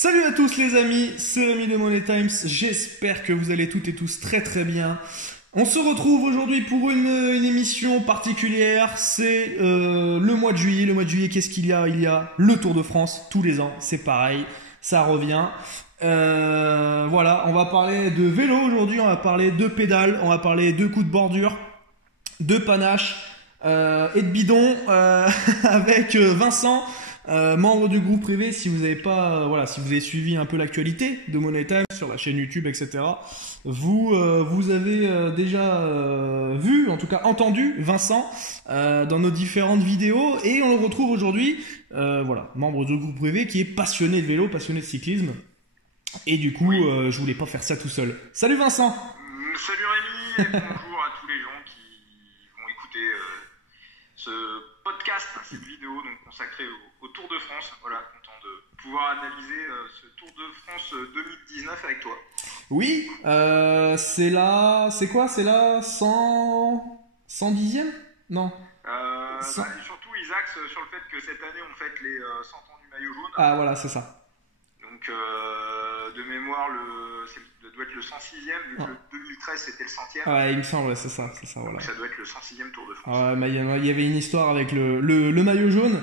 Salut à tous les amis, c'est Rémi de Money Times, j'espère que vous allez toutes et tous très très bien. On se retrouve aujourd'hui pour une émission particulière, c'est le mois de juillet. Le mois de juillet, qu'est-ce qu'il y a? Il y a le Tour de France, tous les ans, c'est pareil, ça revient. Voilà, on va parler de vélo aujourd'hui, on va parler de pédales, on va parler de coups de bordure, de panache et de bidon avec Vincent. Membre du groupe privé, si vous avez pas, voilà, si vous avez suivi un peu l'actualité de Money Time sur la chaîne YouTube, etc. Vous avez déjà vu, en tout cas entendu Vincent dans nos différentes vidéos, et on le retrouve aujourd'hui, voilà, membre du groupe privé qui est passionné de vélo, passionné de cyclisme, et du coup, je voulais pas faire ça tout seul. Salut Vincent. Salut Rémi, et bonjour à tous les gens qui vont écouter ce podcast, cette vidéo donc consacrée au Tour de France. Voilà, content de pouvoir analyser ce Tour de France 2019 avec toi. Oui, c'est là, c'est quoi? C'est là 110e? Non. Et surtout ils axent sur le fait que cette année on fête les 100 ans du maillot jaune. Ah voilà, c'est ça. Donc de mémoire, doit être le 106e, vu que le 2013 c'était le 100e. Ouais, il me semble, ouais, c'est ça, voilà. Donc ça doit être le 106e Tour de France. Ouais, mais il y avait une histoire avec le maillot jaune.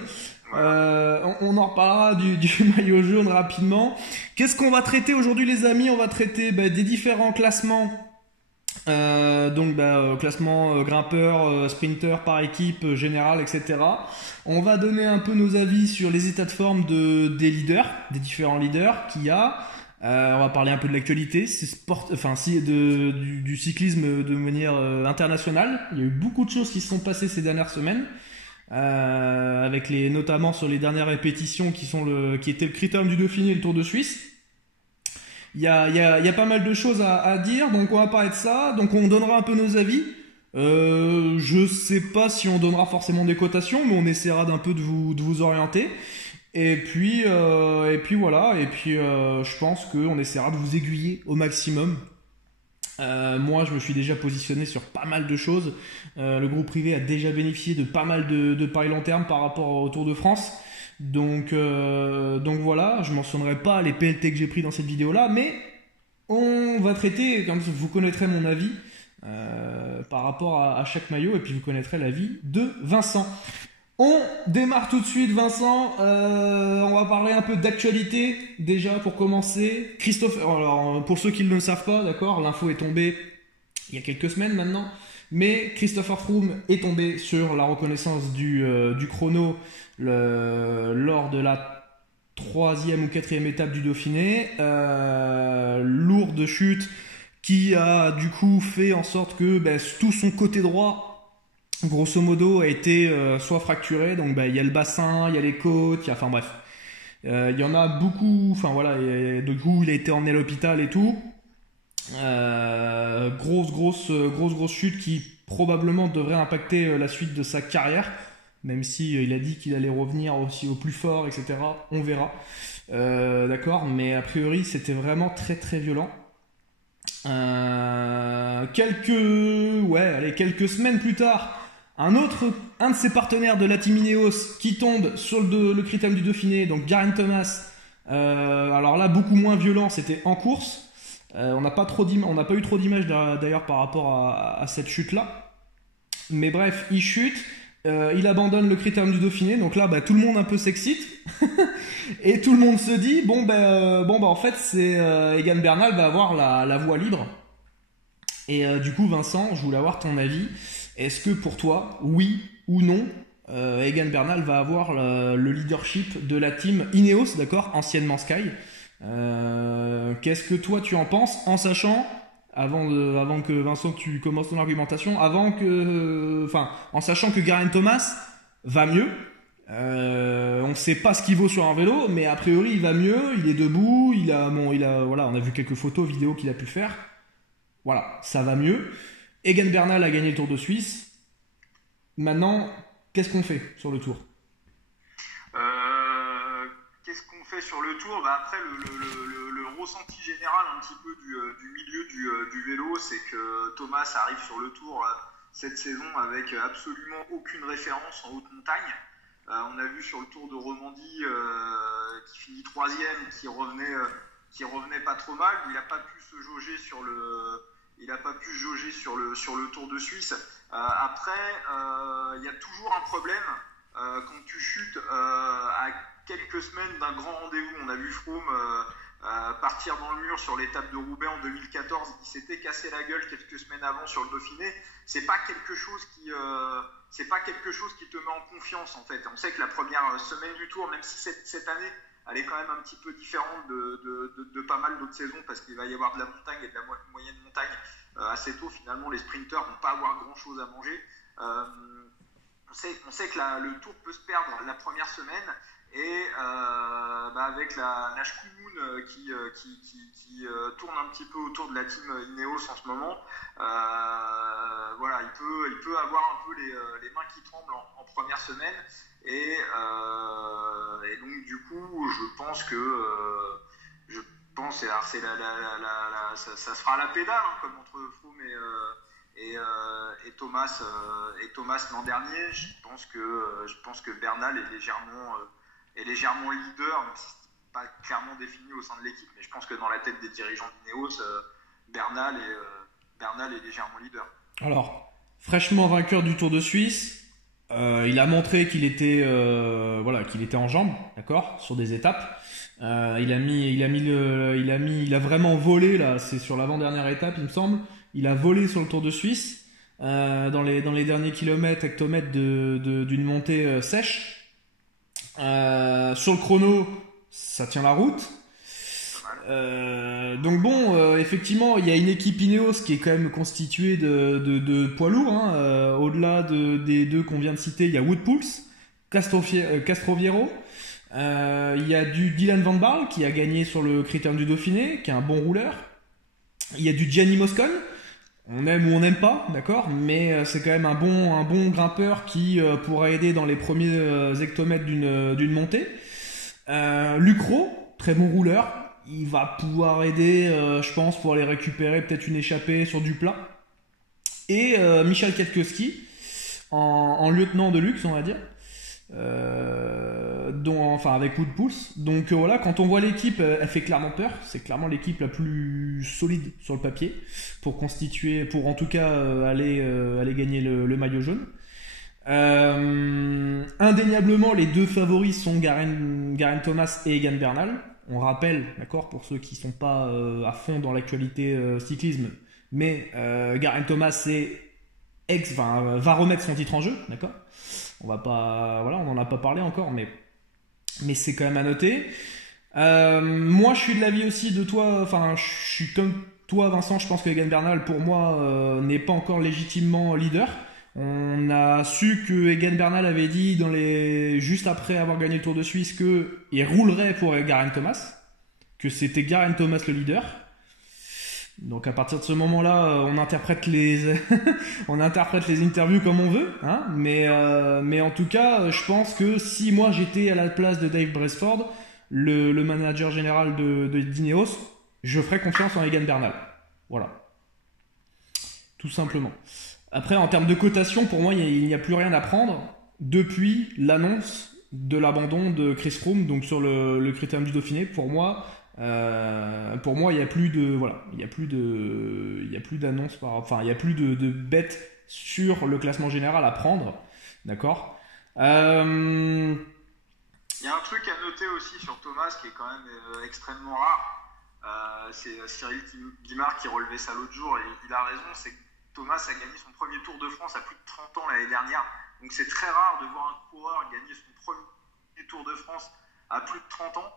Voilà. On en reparlera du maillot jaune rapidement. Qu'est-ce qu'on va traiter aujourd'hui, les amis? On va traiter des différents classements. Classement grimpeur, sprinter par équipe, général, etc. On va donner un peu nos avis sur les états de forme des leaders, des différents leaders qu'il y a. On va parler un peu de l'actualité, du cyclisme de manière internationale. Il y a eu beaucoup de choses qui se sont passées ces dernières semaines, avec notamment sur les dernières répétitions qui étaient le Critérium du Dauphiné et le Tour de Suisse. Il y a pas mal de choses à dire, donc on va parler de ça. Donc on donnera un peu nos avis. Je sais pas si on donnera forcément des cotations, mais on essaiera d'un peu de vous orienter. Et puis voilà. Et puis je pense qu'on essaiera de vous aiguiller au maximum. Moi, je me suis déjà positionné sur pas mal de choses. Le groupe privé a déjà bénéficié de pas mal de paris long terme par rapport au Tour de France. Donc voilà, je mentionnerai pas les PLT que j'ai pris dans cette vidéo là, mais on va traiter, comme vous connaîtrez mon avis par rapport à chaque maillot, et puis vous connaîtrez l'avis de Vincent. On démarre tout de suite, Vincent. On va parler un peu d'actualité déjà pour commencer. Alors pour ceux qui ne le savent pas, d'accord, l'info est tombée il y a quelques semaines maintenant, mais Christopher Froome est tombé sur la reconnaissance du chrono lors de la 3e ou 4e étape du Dauphiné. Lourde chute qui a du coup fait en sorte que tout son côté droit, grosso modo, a été soit fracturé. Donc il y a le bassin, il y a les côtes, enfin bref. Il y en a beaucoup, enfin voilà, et du coup il a été emmené à l'hôpital et tout. Grosse chute qui probablement devrait impacter la suite de sa carrière, même si il a dit qu'il allait revenir aussi au plus fort, etc. On verra. D'accord, mais a priori c'était vraiment très très violent. Quelques semaines plus tard, un de ses partenaires de la team Ineos qui tombe sur le Critérium du Dauphiné, donc Geraint Thomas. Alors là, beaucoup moins violent, c'était en course. On n'a pas eu trop d'images d'ailleurs par rapport à cette chute-là. Mais bref, il chute, il abandonne le Critérium du Dauphiné. Donc là, tout le monde un peu s'excite et tout le monde se dit en fait, c'est Egan Bernal va avoir la voie libre. Et du coup, Vincent, je voulais avoir ton avis. Est-ce que pour toi, oui ou non, Egan Bernal va avoir le leadership de la team Ineos, d'accord, anciennement Sky? Qu'est-ce que toi tu en penses, en sachant, avant que Vincent tu commences ton argumentation, en sachant que Geraint Thomas va mieux. On ne sait pas ce qu'il vaut sur un vélo, mais a priori il va mieux, il est debout, voilà, on a vu quelques photos, vidéos qu'il a pu faire. Voilà, ça va mieux. Egan Bernal a gagné le Tour de Suisse. Maintenant, qu'est-ce qu'on fait sur le Tour? Qu'est-ce qu'on fait sur le Tour? Après, le ressenti général un petit peu du milieu du vélo, c'est que Thomas arrive sur le Tour cette saison avec absolument aucune référence en haute montagne. On a vu sur le Tour de Romandie qui finit 3e, qui revenait pas trop mal. Il n'a pas pu se jauger sur le Tour de Suisse. Après, il y a toujours un problème quand tu chutes à quelques semaines d'un grand rendez-vous. On a vu Froome partir dans le mur sur l'étape de Roubaix en 2014. Il s'était cassé la gueule quelques semaines avant sur le Dauphiné. C'est pas quelque chose qui te met en confiance en fait. On sait que la première semaine du Tour, même si cette année elle est quand même un petit peu différente de pas mal d'autres saisons, parce qu'il va y avoir de la montagne et de la moyenne montagne assez tôt. Finalement, les sprinteurs vont pas avoir grand chose à manger. On sait que le Tour peut se perdre la première semaine, et avec la Shkumun qui tourne un petit peu autour de la team Ineos en ce moment, voilà, il peut avoir un peu les mains qui tremblent en première semaine, et donc du coup je pense alors ça se fera à la pédale, hein, comme entre Froome et Thomas l'an dernier. Je pense que Bernal est légèrement leader, même si c'est pas clairement défini au sein de l'équipe, mais je pense que dans la tête des dirigeants d'Ineos, Bernal est légèrement leader. Alors, fraîchement vainqueur du Tour de Suisse, il a montré qu'il était en jambes, d'accord, sur des étapes. Il a vraiment volé là, c'est sur l'avant-dernière étape, il me semble. Il a volé sur le Tour de Suisse dans les derniers kilomètres, hectomètres d'une montée sèche. Sur le chrono, ça tient la route. Donc bon, effectivement, il y a une équipe Ineos qui est quand même constituée de poids lourds, hein. Au-delà des deux qu'on vient de citer, il y a Wout Poels, Castroviero, il y a du Dylan Van Baarle qui a gagné sur le Critérium du Dauphiné, qui est un bon rouleur. Il y a du Gianni Moscon, on aime ou on n'aime pas, d'accord, mais c'est quand même un bon grimpeur qui pourra aider dans les premiers hectomètres d'une montée. Luc Rowe, très bon rouleur, il va pouvoir aider, je pense, pour aller récupérer peut-être une échappée sur du plat. Et Michal Kwiatkowski, en lieutenant de luxe, on va dire, avec Wout Poels. Donc voilà, quand on voit l'équipe, elle fait clairement peur. C'est clairement l'équipe la plus solide sur le papier pour en tout cas aller gagner le maillot jaune. Indéniablement, les deux favoris sont Geraint Thomas et Egan Bernal. On rappelle, d'accord, pour ceux qui sont pas à fond dans l'actualité cyclisme, mais Geraint Thomas va remettre son titre en jeu, d'accord. On en a pas parlé encore, mais c'est quand même à noter. Moi, je suis de l'avis aussi de toi. Enfin, je suis comme toi, Vincent. Je pense que Egan Bernal, pour moi, n'est pas encore légitimement leader. On a su que Egan Bernal avait dit juste après avoir gagné le Tour de Suisse qu'il roulerait pour Geraint Thomas, que c'était Geraint Thomas le leader. Donc à partir de ce moment-là, on interprète les interviews comme on veut, hein. Mais en tout cas, je pense que si moi j'étais à la place de Dave Brailsford, le manager général d'Ineos, je ferais confiance en Egan Bernal. Voilà. Tout simplement. Après, en termes de cotation, pour moi, il n'y a plus rien à prendre depuis l'annonce de l'abandon de Chris Froome, donc sur le Critérium du Dauphiné. Pour moi, il n'y a plus d'annonce, il n'y a plus de bête sur le classement général à prendre, d'accord. Il y a un truc à noter aussi sur Thomas qui est quand même extrêmement rare. C'est Cyril Guimard qui relevait ça l'autre jour, et il a raison, c'est que Thomas a gagné son premier Tour de France à plus de 30 ans l'année dernière, donc c'est très rare de voir un coureur gagner son premier Tour de France à plus de 30 ans.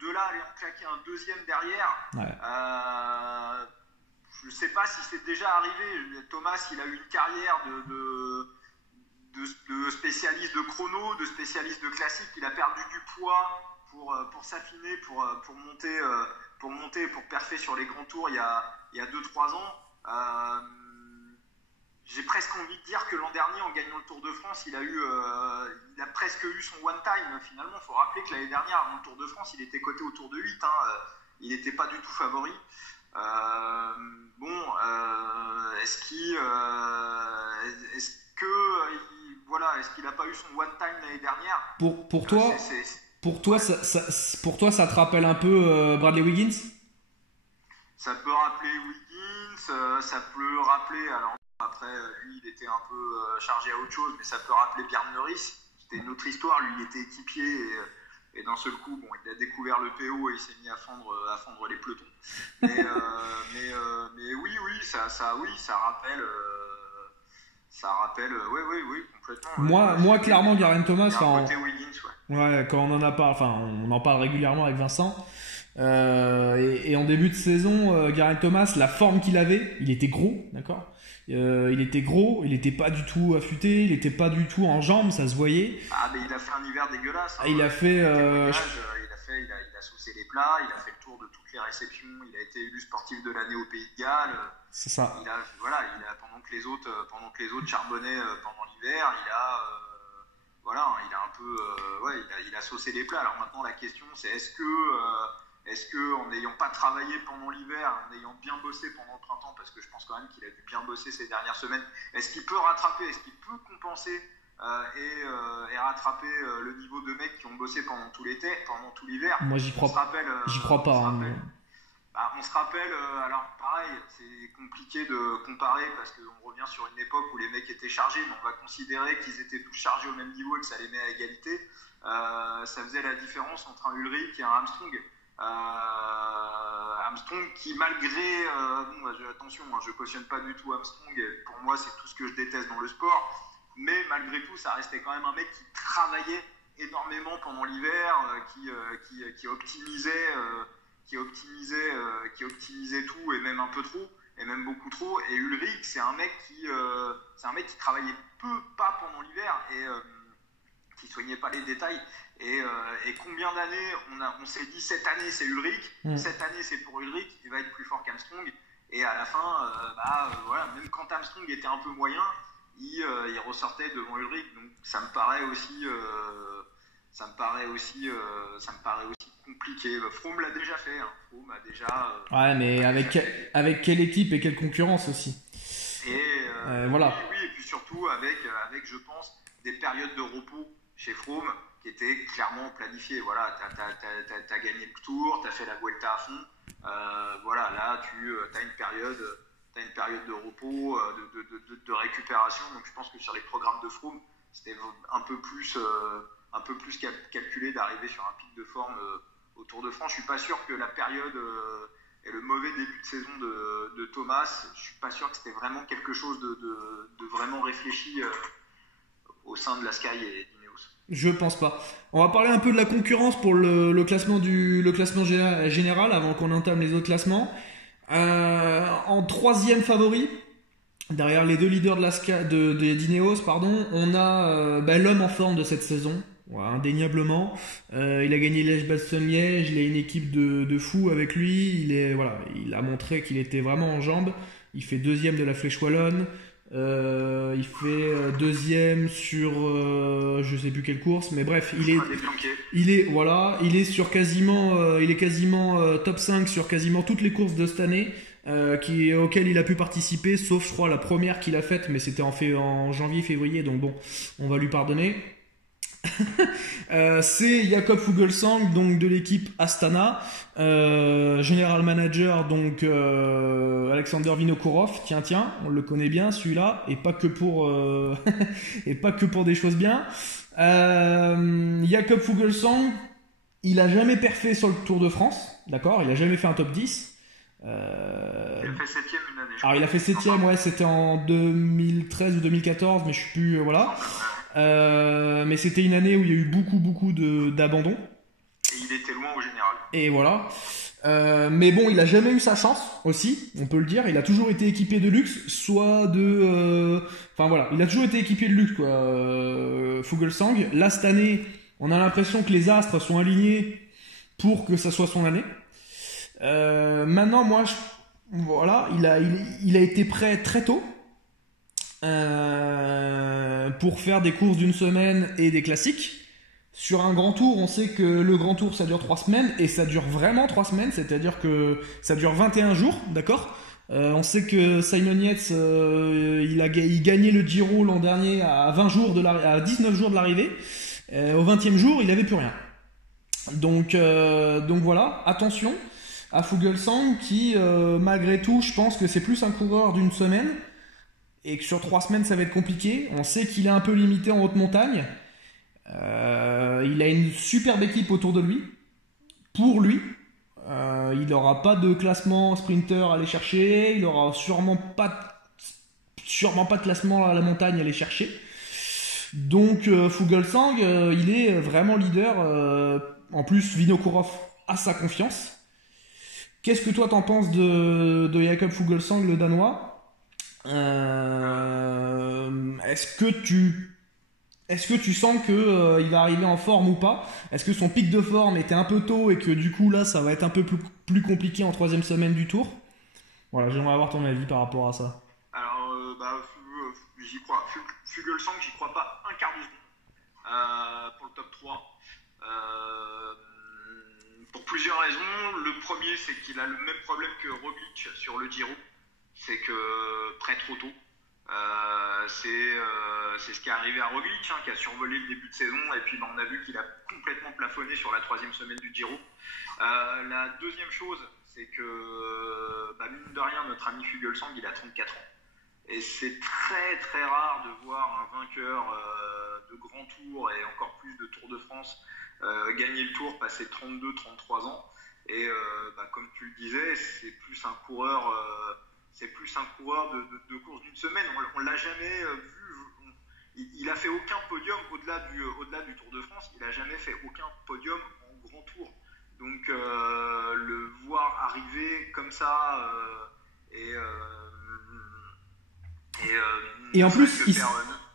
De là, aller en claquer un deuxième derrière, ouais. Je ne sais pas si c'est déjà arrivé. Thomas, il a eu une carrière de spécialiste de chrono, de spécialiste de classique. Il a perdu du poids pour s'affiner, pour monter, pour perfer sur les grands tours il y a 2-3 ans. J'ai presque envie de dire que l'an dernier, en gagnant le Tour de France, il a presque eu son one time. Finalement, il faut rappeler que l'année dernière, avant le Tour de France, il était coté autour de 8. Il n'était pas du tout favori. est-ce qu'il n'a pas eu son one time l'année dernière? Pour toi, ça te rappelle un peu Bradley Wiggins? Ça peut rappeler Wiggins, ça peut rappeler, alors après lui il était un peu chargé à autre chose, mais ça peut rappeler Bjorn Norris. C'était une autre histoire, lui il était équipier et d'un seul coup il a découvert le PO et il s'est mis à fendre les pelotons. Mais oui, ça rappelle oui, complètement. Moi clairement Garen Thomas, côté Wiggins, quand on en parle régulièrement avec Vincent. Et en début de saison, Garen Thomas, la forme qu'il avait, il était gros, d'accord. Il était gros, il était pas du tout affûté, il était pas du tout en jambes, ça se voyait. Ah mais il a fait un hiver dégueulasse. Il a fait, il a saucé les plats, il a fait le tour de toutes les réceptions, il a été élu sportif de l'année au Pays de Galles. C'est ça. Il a pendant que les autres charbonnaient pendant l'hiver, il a un peu, il a saucé les plats. Alors maintenant la question c'est est-ce que en n'ayant pas travaillé pendant l'hiver, en ayant bien bossé pendant le printemps, parce que je pense quand même qu'il a dû bien bosser ces dernières semaines, est-ce qu'il peut rattraper, est-ce qu'il peut compenser et rattraper le niveau de mecs qui ont bossé pendant tout l'été, pendant tout l'hiver? Moi j'y crois pas. On se rappelle, alors pareil, c'est compliqué de comparer parce qu'on revient sur une époque où les mecs étaient chargés, mais on va considérer qu'ils étaient tous chargés au même niveau et que ça les met à égalité. Ça faisait la différence entre un Ulrich et un Armstrong. Armstrong qui malgré attention, je cautionne pas du tout Armstrong, pour moi c'est tout ce que je déteste dans le sport, mais malgré tout ça restait quand même un mec qui travaillait énormément pendant l'hiver, qui optimisait tout et même un peu trop et même beaucoup trop. Et Ulrich c'est un mec qui travaillait pas pendant l'hiver et qui soignait pas les détails. Et combien d'années on s'est dit cette année c'est Ulrich, cette année c'est pour Ulrich, il va être plus fort qu'Armstrong. Et à la fin, même quand Armstrong était un peu moyen, il ressortait devant Ulrich. Donc ça me paraît aussi compliqué. Froome l'a déjà fait. Froome a déjà. Ouais, mais avec quelle équipe et quelle concurrence aussi. Voilà. Oui, et puis surtout avec je pense des périodes de repos chez Froome qui étaient clairement planifiées. Voilà, t'as gagné le Tour, t'as fait la Vuelta à fond. Là tu as une période de repos, de récupération. Donc je pense que sur les programmes de Froome, c'était un peu plus calculé d'arriver sur un pic de forme au Tour de France. Je suis pas sûr que la période et le mauvais début de saison de Thomas, je suis pas sûr que c'était vraiment quelque chose de vraiment réfléchi au sein de la Sky et d'Ineos. Je pense pas. On va parler un peu de la concurrence pour le classement général avant qu'on entame les autres classements. En troisième favori, derrière les deux leaders d'Ineos, on a l'homme en forme de cette saison. Ouais, indéniablement. Il a gagné Liège-Bastogne-Liège, il a une équipe de fous avec lui. Il a montré qu'il était vraiment en jambes. Il fait deuxième de la Flèche Wallonne. Il fait deuxième sur je sais plus quelle course, mais bref, il est quasiment top 5 sur quasiment toutes les courses de cette année auxquelles il a pu participer, sauf je crois la première qu'il a faite, mais c'était en janvier-février, donc bon, on va lui pardonner. C'est Jakob Fuglsang, donc de l'équipe Astana, General Manager, donc Alexander Vinokourov. Tiens, on le connaît bien celui-là, et pas que pour et pas que pour des choses bien. Jakob Fuglsang, il a jamais perfé sur le Tour de France, d'accord, il a jamais fait un top 10. Il a fait 7ème une année. Alors il a fait 7ème, ouais, c'était en 2013 ou 2014, mais je suis plus voilà. Mais c'était une année où il y a eu beaucoup d'abandon. Et il était loin au général. Et voilà. Mais bon, il a jamais eu sa chance aussi, on peut le dire. Il a toujours été équipé de luxe, il a toujours été équipé de luxe, quoi. Fuglsang. Là, cette année, on a l'impression que les astres sont alignés pour que ça soit son année. Maintenant, il a été prêt très tôt. Pour faire des courses d'une semaine et des classiques. Sur un grand tour, on sait que le grand tour ça dure 3 semaines et ça dure vraiment 3 semaines, c'est-à-dire que ça dure 21 jours, d'accord. On sait que Simon Yates, il gagnait le Giro l'an dernier à 19 jours de l'arrivée. Au 20e jour, il n'avait plus rien. Donc voilà, attention à Fuglsang qui, malgré tout, je pense que c'est plus un coureur d'une semaine et que sur 3 semaines, ça va être compliqué. On sait qu'il est un peu limité en haute montagne. Il a une superbe équipe autour de lui. Pour lui, il n'aura pas de classement sprinter à aller chercher. Il n'aura sûrement pas de classement à la montagne à aller chercher. Donc Fuglsang, il est vraiment leader. En plus, Vinokourov a sa confiance. Qu'est-ce que toi t'en penses de Jakob Fuglsang, le Danois? Est-ce que tu sens que il va arriver en forme ou pas? Est-ce que son pic de forme était un peu tôt et que du coup là ça va être un peu plus compliqué en 3e semaine du Tour? Voilà, j'aimerais avoir ton avis par rapport à ça. Alors, j'y crois. Fuglsang, j'y crois pas un quart de seconde pour le top 3. Pour plusieurs raisons. Le premier, c'est qu'il a le même problème que Roglic sur le Giro. C'est que très trop tôt. C'est ce qui est arrivé à Roglic, qui a survolé le début de saison et puis on a vu qu'il a complètement plafonné sur la 3e semaine du Giro. La deuxième chose, c'est que mine de rien, notre ami Fuglsang, il a 34 ans. Et c'est très très rare de voir un vainqueur de grand tour et encore plus de Tour de France gagner le Tour, passer 32-33 ans. Et comme tu le disais, c'est plus un coureur de course d'une semaine. On l'a jamais vu. Il a fait aucun podium au-delà du Tour de France. Il a jamais fait aucun podium en grand tour. Donc le voir arriver comme ça et en plus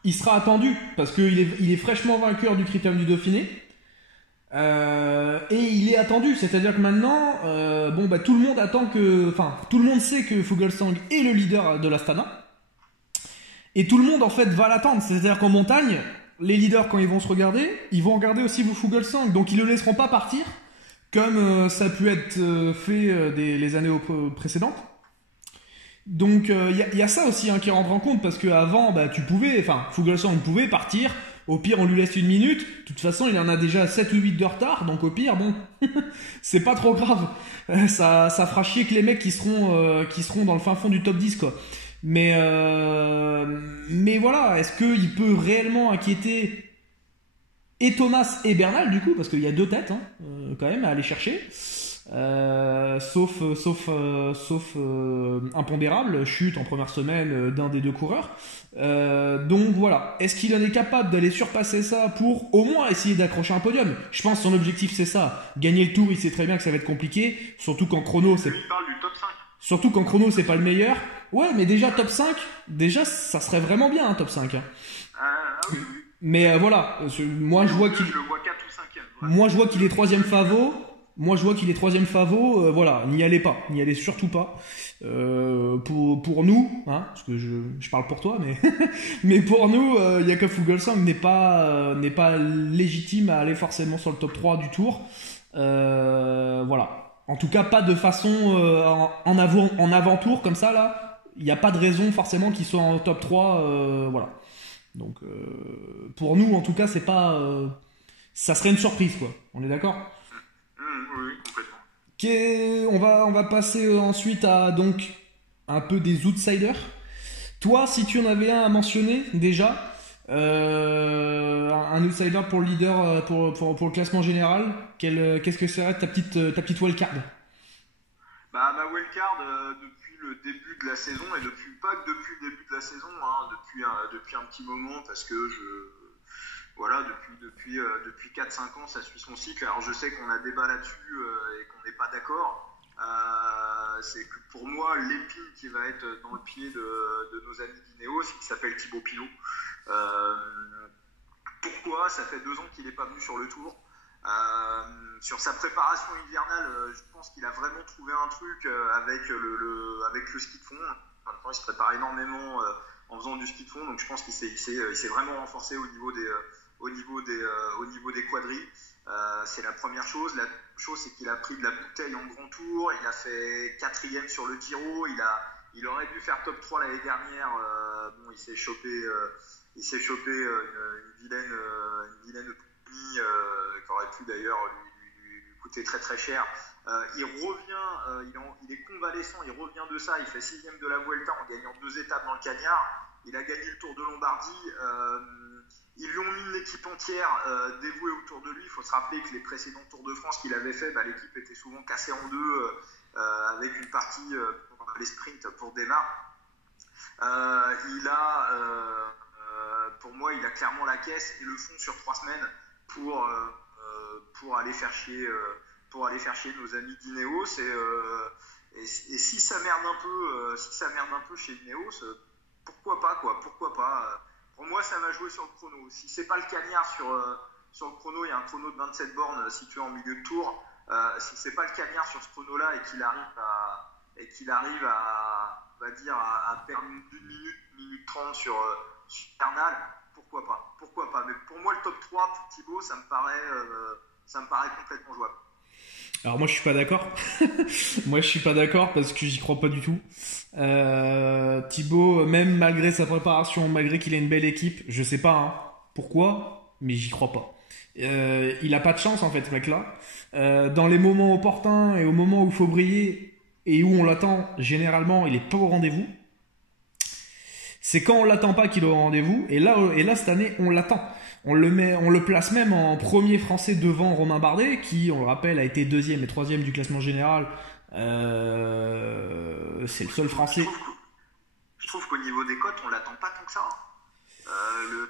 il sera attendu parce qu'il est fraîchement vainqueur du Critérium du Dauphiné. Et il est attendu, c'est-à-dire que maintenant, tout le monde tout le monde sait que Fuglsang est le leader de l'Astana, et tout le monde en fait va l'attendre. C'est-à-dire qu'en montagne, les leaders quand ils vont se regarder, ils vont regarder aussi Fuglsang, donc ils le laisseront pas partir, comme ça a pu être fait les années précédentes. Donc il y a ça aussi qui rentre en compte, parce qu'avant, Fuglsang pouvait partir. Au pire, on lui laisse 1 minute. De toute façon, il en a déjà 7 ou 8 de retard. Donc au pire, c'est pas trop grave. Ça fera chier que les mecs qui seront dans le fin fond du top 10, quoi. Mais voilà, est-ce qu'il peut réellement inquiéter et Thomas et Bernal, du coup? Parce qu'il y a 2 têtes, quand même, à aller chercher. Sauf impondérable, chute en première semaine d'un des 2 coureurs. Donc voilà, est-ce qu'il en est capable d'aller surpasser ça pour au moins essayer d'accrocher un podium? Je pense que son objectif c'est ça, gagner le Tour. Il sait très bien que ça va être compliqué, surtout qu'en chrono c'est... Il parle du top 5. Surtout qu'en chrono c'est pas le meilleur. Ouais, mais déjà top 5, déjà ça serait vraiment bien, top 5. Oui. Mais voilà, moi je vois qu'il... Je le vois 4 ou 5e. Moi je vois qu'il est 3e favori. Voilà, n'y allez surtout pas. Pour nous, parce que je parle pour toi, mais pour nous, Jakob Fuglsang n'est pas légitime à aller forcément sur le top 3 du Tour. Voilà. En tout cas, pas de façon en avant-tour comme ça là. Il n'y a pas de raison forcément qu'il soit en top 3. Voilà. Donc pour nous, en tout cas, c'est pas. Ça serait une surprise, quoi. On est d'accord? Oui, complètement. On va passer ensuite à donc un peu des outsiders. Toi, si tu en avais un à mentionner déjà, un outsider pour le leader, pour le classement général, qu'est-ce que serait ta petite wildcard? Ma wildcard depuis le début de la saison, et pas que depuis le début de la saison, depuis un petit moment, parce que depuis 4-5 ans, ça suit son cycle. Alors je sais qu'on a débat là-dessus et qu'on n'est pas d'accord. C'est que pour moi, l'épine qui va être dans le pied de nos amis d'Ineos, c'est qu'il s'appelle Thibaut Pinot. Pourquoi? Ça fait 2 ans qu'il n'est pas venu sur le Tour. Sur sa préparation hivernale, je pense qu'il a vraiment trouvé un truc avec le ski de fond. Maintenant, il se prépare énormément en faisant du ski de fond, donc je pense qu'il s'est vraiment renforcé au niveau des quadrilles. C'est la première chose. La chose, c'est qu'il a pris de la bouteille en grand tour. Il a fait 4e sur le Giro. Il il aurait dû faire top 3 l'année dernière. Bon, il s'est chopé une vilaine puni qui aurait pu d'ailleurs lui coûter très très cher. Il revient, il est convalescent, il revient de ça, il fait 6ème de la Vuelta en gagnant 2 étapes dans le Cagnard. Il a gagné le Tour de Lombardie. Ils lui ont mis une équipe entière dévouée autour de lui. Il faut se rappeler que les précédents Tours de France qu'il avait fait, l'équipe était souvent cassée en deux avec une partie pour les sprints pour Démarre. Pour moi, il a clairement la caisse et le fond sur 3 semaines pour aller faire chier nos amis d'Ineos. Et si ça merde un peu chez Ineos, pourquoi pas quoi, pourquoi pas. Pour moi, ça va jouer sur le chrono. Si c'est pas le Cagnard sur le chrono, il y a un chrono de 27 bornes situé en milieu de tour. Si c'est pas le Cagnard sur ce chrono-là et qu'il arrive à perdre une minute 30 sur Bernal, pourquoi pas. Mais pour moi, le top 3 pour Thibaut, ça me paraît complètement jouable. Alors moi je suis pas d'accord. Moi je suis pas d'accord parce que j'y crois pas du tout. Thibaut, même malgré sa préparation, malgré qu'il ait une belle équipe, je sais pas pourquoi, mais j'y crois pas. Il a pas de chance en fait ce mec là. Dans les moments opportuns et au moment où il faut briller et où on l'attend, généralement il est pas au rendez-vous. C'est quand on l'attend pas qu'il est au rendez-vous, et là cette année on l'attend. On le place même en premier français devant Romain Bardet, qui, on le rappelle, a été 2e et 3e du classement général. C'est le seul français. Je trouve qu'au niveau des cotes, on l'attend pas tant que ça.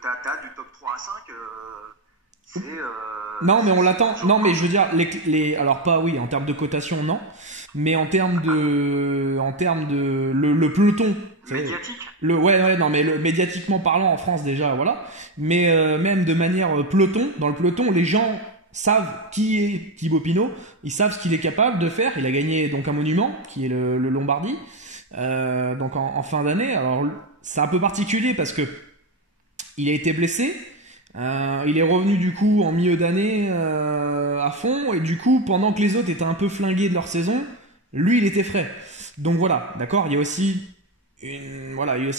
T'as du top 3 à 5. Non, mais on l'attend. Non, mais je veux dire, alors pas, oui, en termes de cotation, non. Mais en termes de le peloton. Médiatique. Non, mais médiatiquement parlant en France déjà, voilà. Mais même de manière peloton, dans le peloton, les gens savent qui est Thibaut Pinot, ils savent ce qu'il est capable de faire. Il a gagné donc un monument qui est le Lombardie, donc en fin d'année. Alors c'est un peu particulier parce que il a été blessé. Il est revenu du coup en milieu d'année à fond, et du coup pendant que les autres étaient un peu flingués de leur saison, lui il était frais. Donc voilà, d'accord, il y a aussi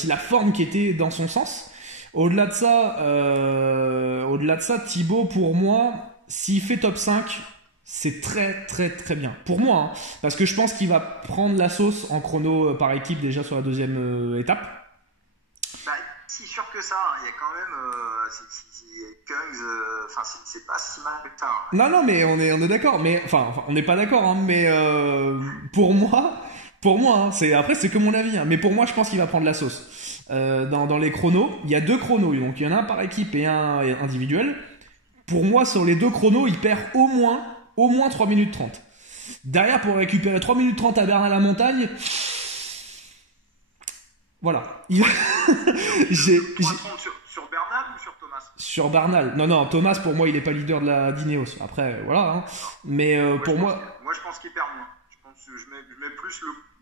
la forme qui était dans son sens. Au-delà de ça, Thibaut, pour moi, s'il fait top 5, c'est très très très bien. Pour moi, parce que je pense qu'il va prendre la sauce en chrono par équipe déjà sur la 2e étape. Si sûr que ça, il y a quand même Kungs, c'est pas si mal que ça. Non, mais on est d'accord, mais on n'est pas d'accord, mais pour moi, après c'est que mon avis, mais pour moi je pense qu'il va prendre la sauce. Dans les chronos, il y a 2 chronos, donc il y en a un par équipe et un individuel. Pour moi, sur les 2 chronos, il perd au moins 3 minutes 30. Derrière, pour récupérer 3 minutes 30 à Bernal à la montagne, voilà. Sur Bernal ou sur Thomas? Sur Bernal. Non, Thomas, pour moi, il n'est pas leader de la d'Ineos. Après, voilà. Mais pour moi... Moi, je pense qu'il perd moins.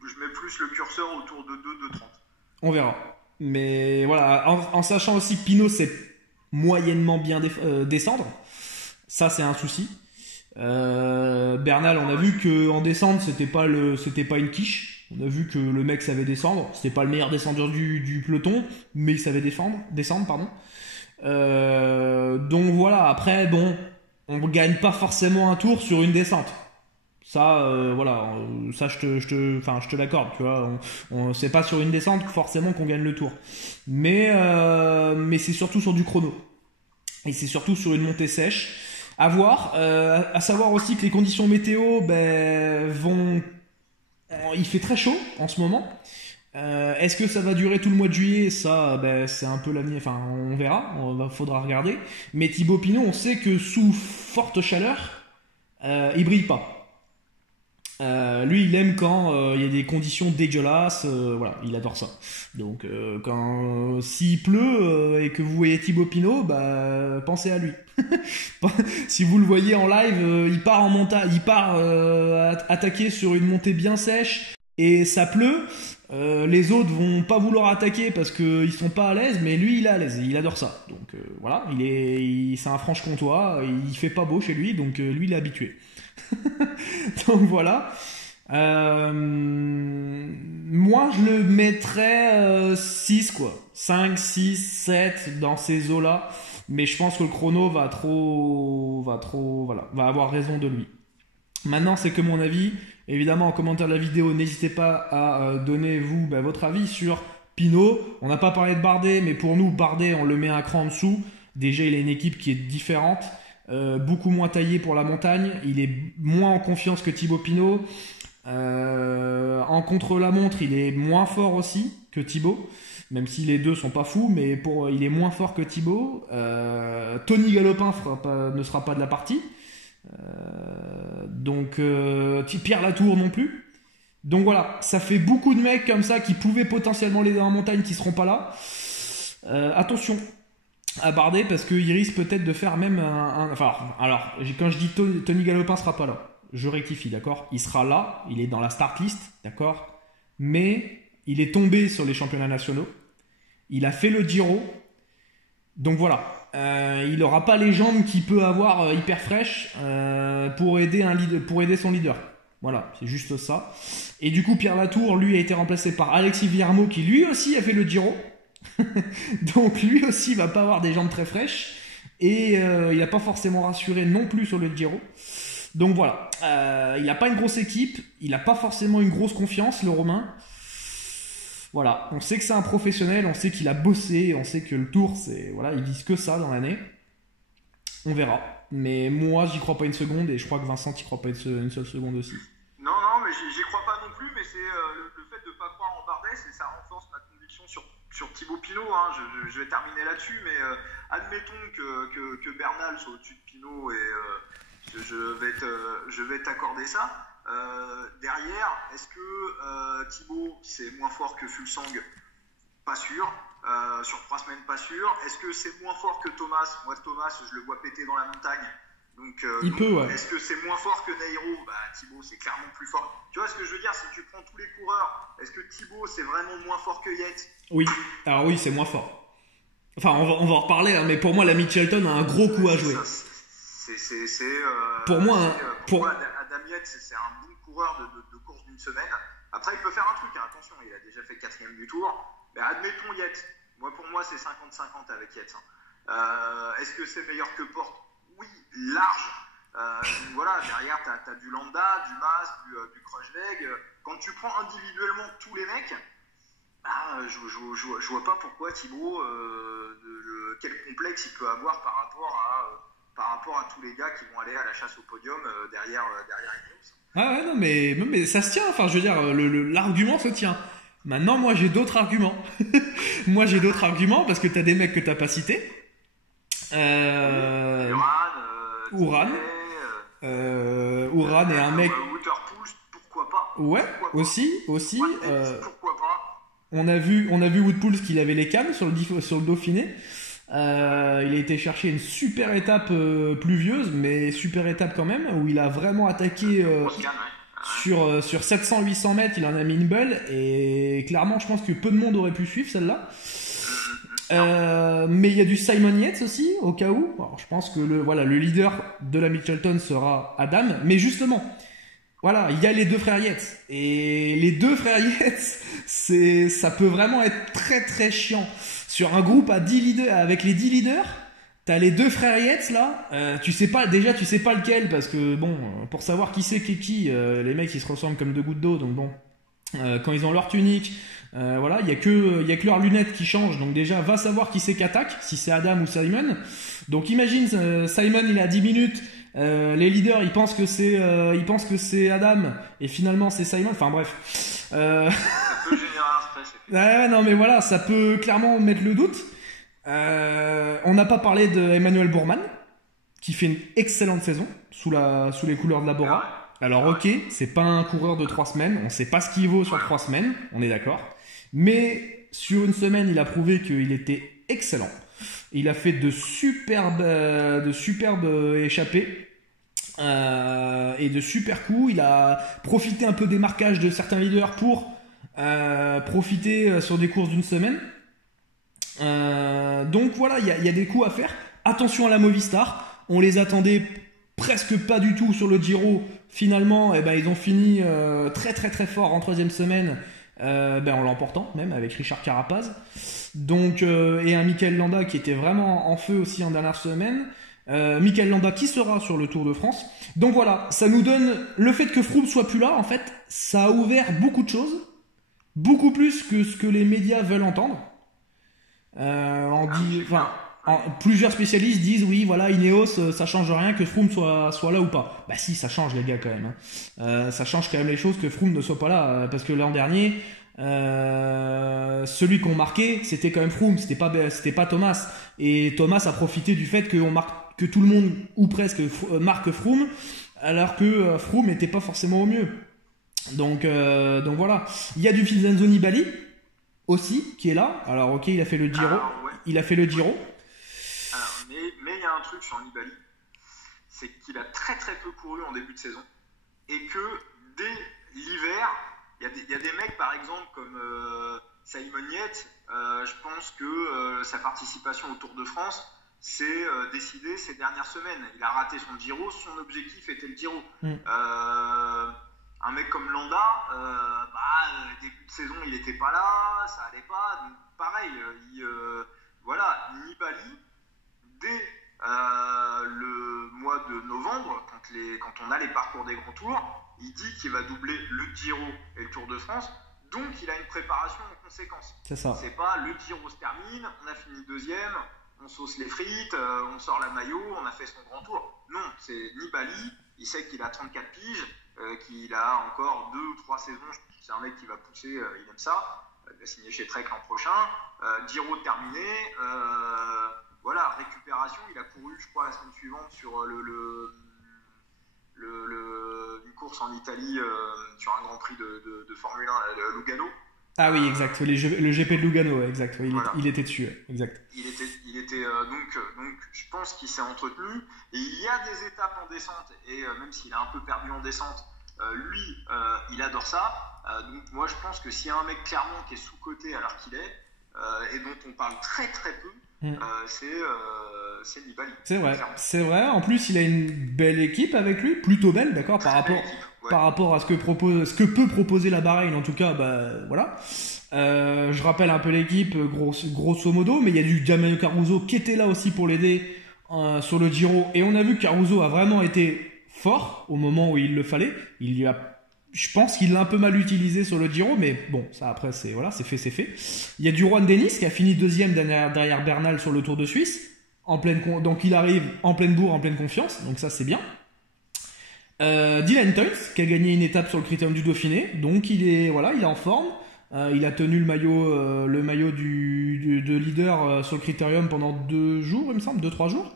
Je mets plus le curseur autour de 2,30. On verra. Mais voilà, en sachant aussi que Pinot sait moyennement bien descendre. Ça, c'est un souci. Bernal, on a vu qu'en descente, c'était pas une quiche. On a vu que le mec savait descendre. C'était pas le meilleur descendeur du peloton, mais il savait descendre, pardon. Donc voilà, après, bon, on gagne pas forcément un tour sur une descente. Ça, ça je te l'accorde, tu vois. C'est pas sur une descente forcément qu'on gagne le tour, mais c'est surtout sur du chrono et c'est surtout sur une montée sèche. À voir. À savoir aussi que les conditions météo, il fait très chaud en ce moment. Est-ce que ça va durer tout le mois de juillet? Ça, c'est un peu l'avenir. Enfin, on verra. Faudra regarder. Mais Thibaut Pinot, on sait que sous forte chaleur, il brille pas. Lui, il aime quand il y a des conditions dégueulasses. Voilà, il adore ça. Donc, s'il pleut et que vous voyez Thibaut Pinot, pensez à lui. Si vous le voyez en live, il part en montagne, attaquer sur une montée bien sèche et ça pleut. Les autres vont pas vouloir attaquer parce qu'ils sont pas à l'aise, mais lui il est à l'aise, il adore ça. Donc voilà, c'est un Franche-Comtois, il fait pas beau chez lui, donc lui il est habitué. Donc voilà. Moi, je le mettrais 6, quoi. 5, 6, 7 dans ces eaux-là. Mais je pense que le chrono va avoir raison de lui. Maintenant, c'est que mon avis. Évidemment, en commentaire de la vidéo, n'hésitez pas à donner, vous, votre avis sur Pinot. On n'a pas parlé de Bardet, mais pour nous, Bardet, on le met un cran en dessous. Déjà, il a une équipe qui est différente. Beaucoup moins taillé pour la montagne. Il est moins en confiance que Thibaut Pinot. En contre-la-montre, il est moins fort aussi que Thibaut. Même si les deux sont pas fous, mais il est moins fort que Thibaut. Tony Galopin ne sera pas de la partie. Donc Pierre Latour non plus. Donc voilà, ça fait beaucoup de mecs comme ça qui pouvaient potentiellement l'aider en montagne qui seront pas là. Attention à Bardet parce qu'il risque peut-être de faire même alors quand je dis Tony Galopin sera pas là, je rectifie, d'accord, il sera là, il est dans la start list, d'accord, mais il est tombé sur les championnats nationaux, il a fait le Giro, donc voilà. Il n'aura pas les jambes qu'il peut avoir hyper fraîches pour aider son leader. Voilà, c'est juste ça. Et du coup, Pierre Latour, lui, a été remplacé par Alexis Villarmeau, qui lui aussi a fait le Giro. Donc lui aussi va pas avoir des jambes très fraîches. Et il n'a pas forcément rassuré non plus sur le Giro. Donc voilà, il n'a pas une grosse équipe, il n'a pas forcément une grosse confiance, le Romain. Voilà, on sait que c'est un professionnel, on sait qu'il a bossé, on sait que le Tour, il vise que ça dans l'année. On verra. Mais moi, j'y crois pas une seconde et je crois que Vincent, t'y crois pas une seule seconde aussi. Non, mais j'y crois pas non plus, mais c'est le fait de ne pas croire en Bardet, ça renforce ma conviction sur Thibaut Pinot. Hein. Je vais terminer là-dessus, mais admettons que Bernal soit au-dessus de Pinot et je vais t'accorder ça. Derrière, est-ce que Thibaut c'est moins fort que Fulsang? Pas sûr. Sur 3 semaines, pas sûr. Est-ce que c'est moins fort que Thomas? Moi, Thomas, je le vois péter dans la montagne. Donc, ouais. Est-ce que c'est moins fort que Nairo? Thibaut, c'est clairement plus fort. Tu vois ce que je veux dire? Si tu prends tous les coureurs, est-ce que Thibaut, c'est vraiment moins fort que Yates? Oui. Alors oui, c'est moins fort. Enfin, on va en reparler, hein, mais pour moi, la Mitchelton a un gros coup à jouer. Pour moi, Adam Yates, c'est un bon coureur de course d'une semaine. Après, il peut faire un truc, hein. Attention, il a déjà fait 4ème du Tour. Mais admettons Yates. Pour moi, c'est 50-50 avec Yates. Est-ce que c'est meilleur que Porte? Oui, large. Voilà, derrière, tu as du Landa, du Mas, du Kruijswijk. Quand tu prends individuellement tous les mecs, je vois pas pourquoi Thibaut, quel complexe il peut avoir par rapport à tous les gars qui vont aller à la chasse au podium derrière Ineos. Ah ouais, non, mais ça se tient. Enfin, je veux dire, l'argument se tient. Maintenant, moi, j'ai d'autres arguments. Moi, j'ai d'autres arguments parce que t'as des mecs que t'as pas cités. Uran. Uran est un mec. Waterpools, pourquoi pas? Ouais, aussi. Pourquoi pas? On a vu Woodpools qu'il avait les cannes sur le Dauphiné. Il a été chercher une super étape pluvieuse, mais super étape quand même, où il a vraiment attaqué sur 700-800 mètres, il en a mis une belle, et clairement je pense que peu de monde aurait pu suivre celle-là. Mais il y a du Simon Yates aussi, au cas où. Alors, je pense que le leader de la Mitchelton sera Adam, mais justement, voilà, il y a les deux frères Yates, et les deux frères Yates, ça peut vraiment être très très chiant. Sur un groupe à 10 leaders, avec les 10 leaders, t'as les deux frères Yates là, tu sais pas lequel, parce que bon, pour savoir qui c'est qui, les mecs ils se ressemblent comme deux gouttes d'eau, donc bon, quand ils ont leur tunique, voilà, il y a que leurs lunettes qui changent, donc déjà va savoir qui c'est qu'attaque, si c'est Adam ou Simon. Donc imagine, Simon il est à 10 minutes, les leaders ils pensent que c'est Adam, et finalement c'est Simon, enfin bref. Ça peut générer un stress. Ouais, non mais voilà, ça peut clairement mettre le doute. On n'a pas parlé de Emmanuel Bourman, qui fait une excellente saison sous les couleurs de la Bora. Alors ok, c'est pas un coureur de 3 semaines, on sait pas ce qu'il vaut sur 3 semaines, on est d'accord. Mais sur une semaine, il a prouvé qu'il était excellent. Il a fait de superbes échappées et de super coups. Il a profité un peu des marquages de certains leaders pour profiter sur des courses d'une semaine. Donc voilà, il y a des coups à faire. Attention à la Movistar, on les attendait presque pas du tout sur le Giro. Finalement, ils ont fini très très très fort en troisième semaine, en l'emportant même avec Richard Carapaz. Donc, et un Michael Landa qui était vraiment en feu aussi en dernière semaine. Michael Landa qui sera sur le Tour de France. Donc voilà, ça nous donne le fait que Froome soit plus là. En fait, ça a ouvert beaucoup de choses, beaucoup plus que ce que les médias veulent entendre. Plusieurs spécialistes disent oui, voilà, Ineos, ça change rien que Froome soit là ou pas. Bah si, ça change les gars quand même. Ça change quand même les choses que Froome ne soit pas là, parce que l'an dernier, celui qu'on marquait, c'était quand même Froome, c'était pas Thomas. Et Thomas a profité du fait que tout le monde ou presque marque Froome, alors que Froome n'était pas forcément au mieux. Donc voilà. Il y a du Vincenzo Nibali aussi qui est là. Alors ok, il a fait le Giro. Ouais. Il a fait le Giro. Mais il y a un truc sur Nibali, c'est qu'il a très très peu couru en début de saison et que dès l'hiver, il y a des mecs par exemple comme Simon Yates, je pense que sa participation au Tour de France s'est décidée ces dernières semaines. Il a raté son Giro, son objectif était le Giro. Un mec comme Landa, début de saison il n'était pas là, ça allait pas, donc pareil, Nibali, dès le mois de novembre, quand on a les parcours des grands tours, il dit qu'il va doubler le Giro et le Tour de France, donc il a une préparation en conséquence. C'est ça. C'est pas le Giro se termine, on a fini deuxième, on sauce les frites, on sort la maillot, on a fait son grand tour. Non, c'est Nibali, il sait qu'il a 34 piges, qu'il a encore 2 ou 3 saisons, c'est un mec qui va pousser, il aime ça, il va signer chez Trek l'an prochain, Giro terminé, récupération, il a couru je crois la semaine suivante sur une course en Italie sur un Grand Prix de Formule 1, le Lugano. Ah oui, exact, le GP de Lugano, exact, il était dessus, exact. Il était donc je pense qu'il s'est entretenu, et il y a des étapes en descente, et même s'il a un peu perdu en descente, lui, il adore ça, donc moi je pense que s'il y a un mec clairement qui est sous-coté alors qu'il est, et dont on parle très très peu, c'est Nibali. C'est vrai, en plus il a une belle équipe avec lui, plutôt belle, d'accord, par rapport à ce que peut proposer la Bahreïn, en tout cas, voilà. Je rappelle un peu l'équipe, grosso modo, mais il y a du Damiano Caruso qui était là aussi pour l'aider sur le Giro, et on a vu que Caruso a vraiment été fort au moment où il le fallait. Je pense qu'il l'a un peu mal utilisé sur le Giro, mais bon, ça après c'est fait. Il y a du Juan Dennis qui a fini deuxième derrière Bernal sur le Tour de Suisse, donc il arrive en pleine bourre, en pleine confiance, donc ça c'est bien. Dylan Teuns qui a gagné une étape sur le Critérium du Dauphiné, donc il est en forme. Il a tenu le maillot de leader sur le Critérium pendant 2 jours, il me semble, 2-3 jours.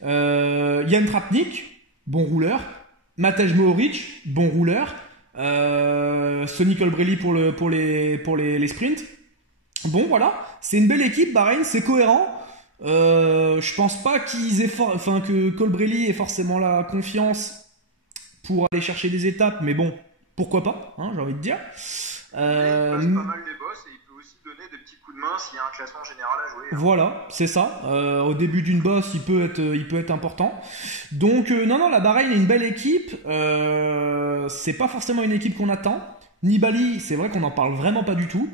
Jan Tratnik, bon rouleur. Matej Mohoric, bon rouleur. Sonny Colbrelli pour les sprints. Bon voilà, c'est une belle équipe, Bahreïn, c'est cohérent. Je pense pas que Colbrelli ait forcément la confiance pour aller chercher des étapes, mais bon, pourquoi pas, j'ai envie de dire. Il passe pas mal les bosses, et il peut aussi donner des petits coups de main s'il y a un classement général à jouer. Voilà, c'est ça. Au début d'une bosse, il peut être important. Donc non, la Bahreïn est une belle équipe. C'est pas forcément une équipe qu'on attend. Nibali, c'est vrai qu'on n'en parle vraiment pas du tout.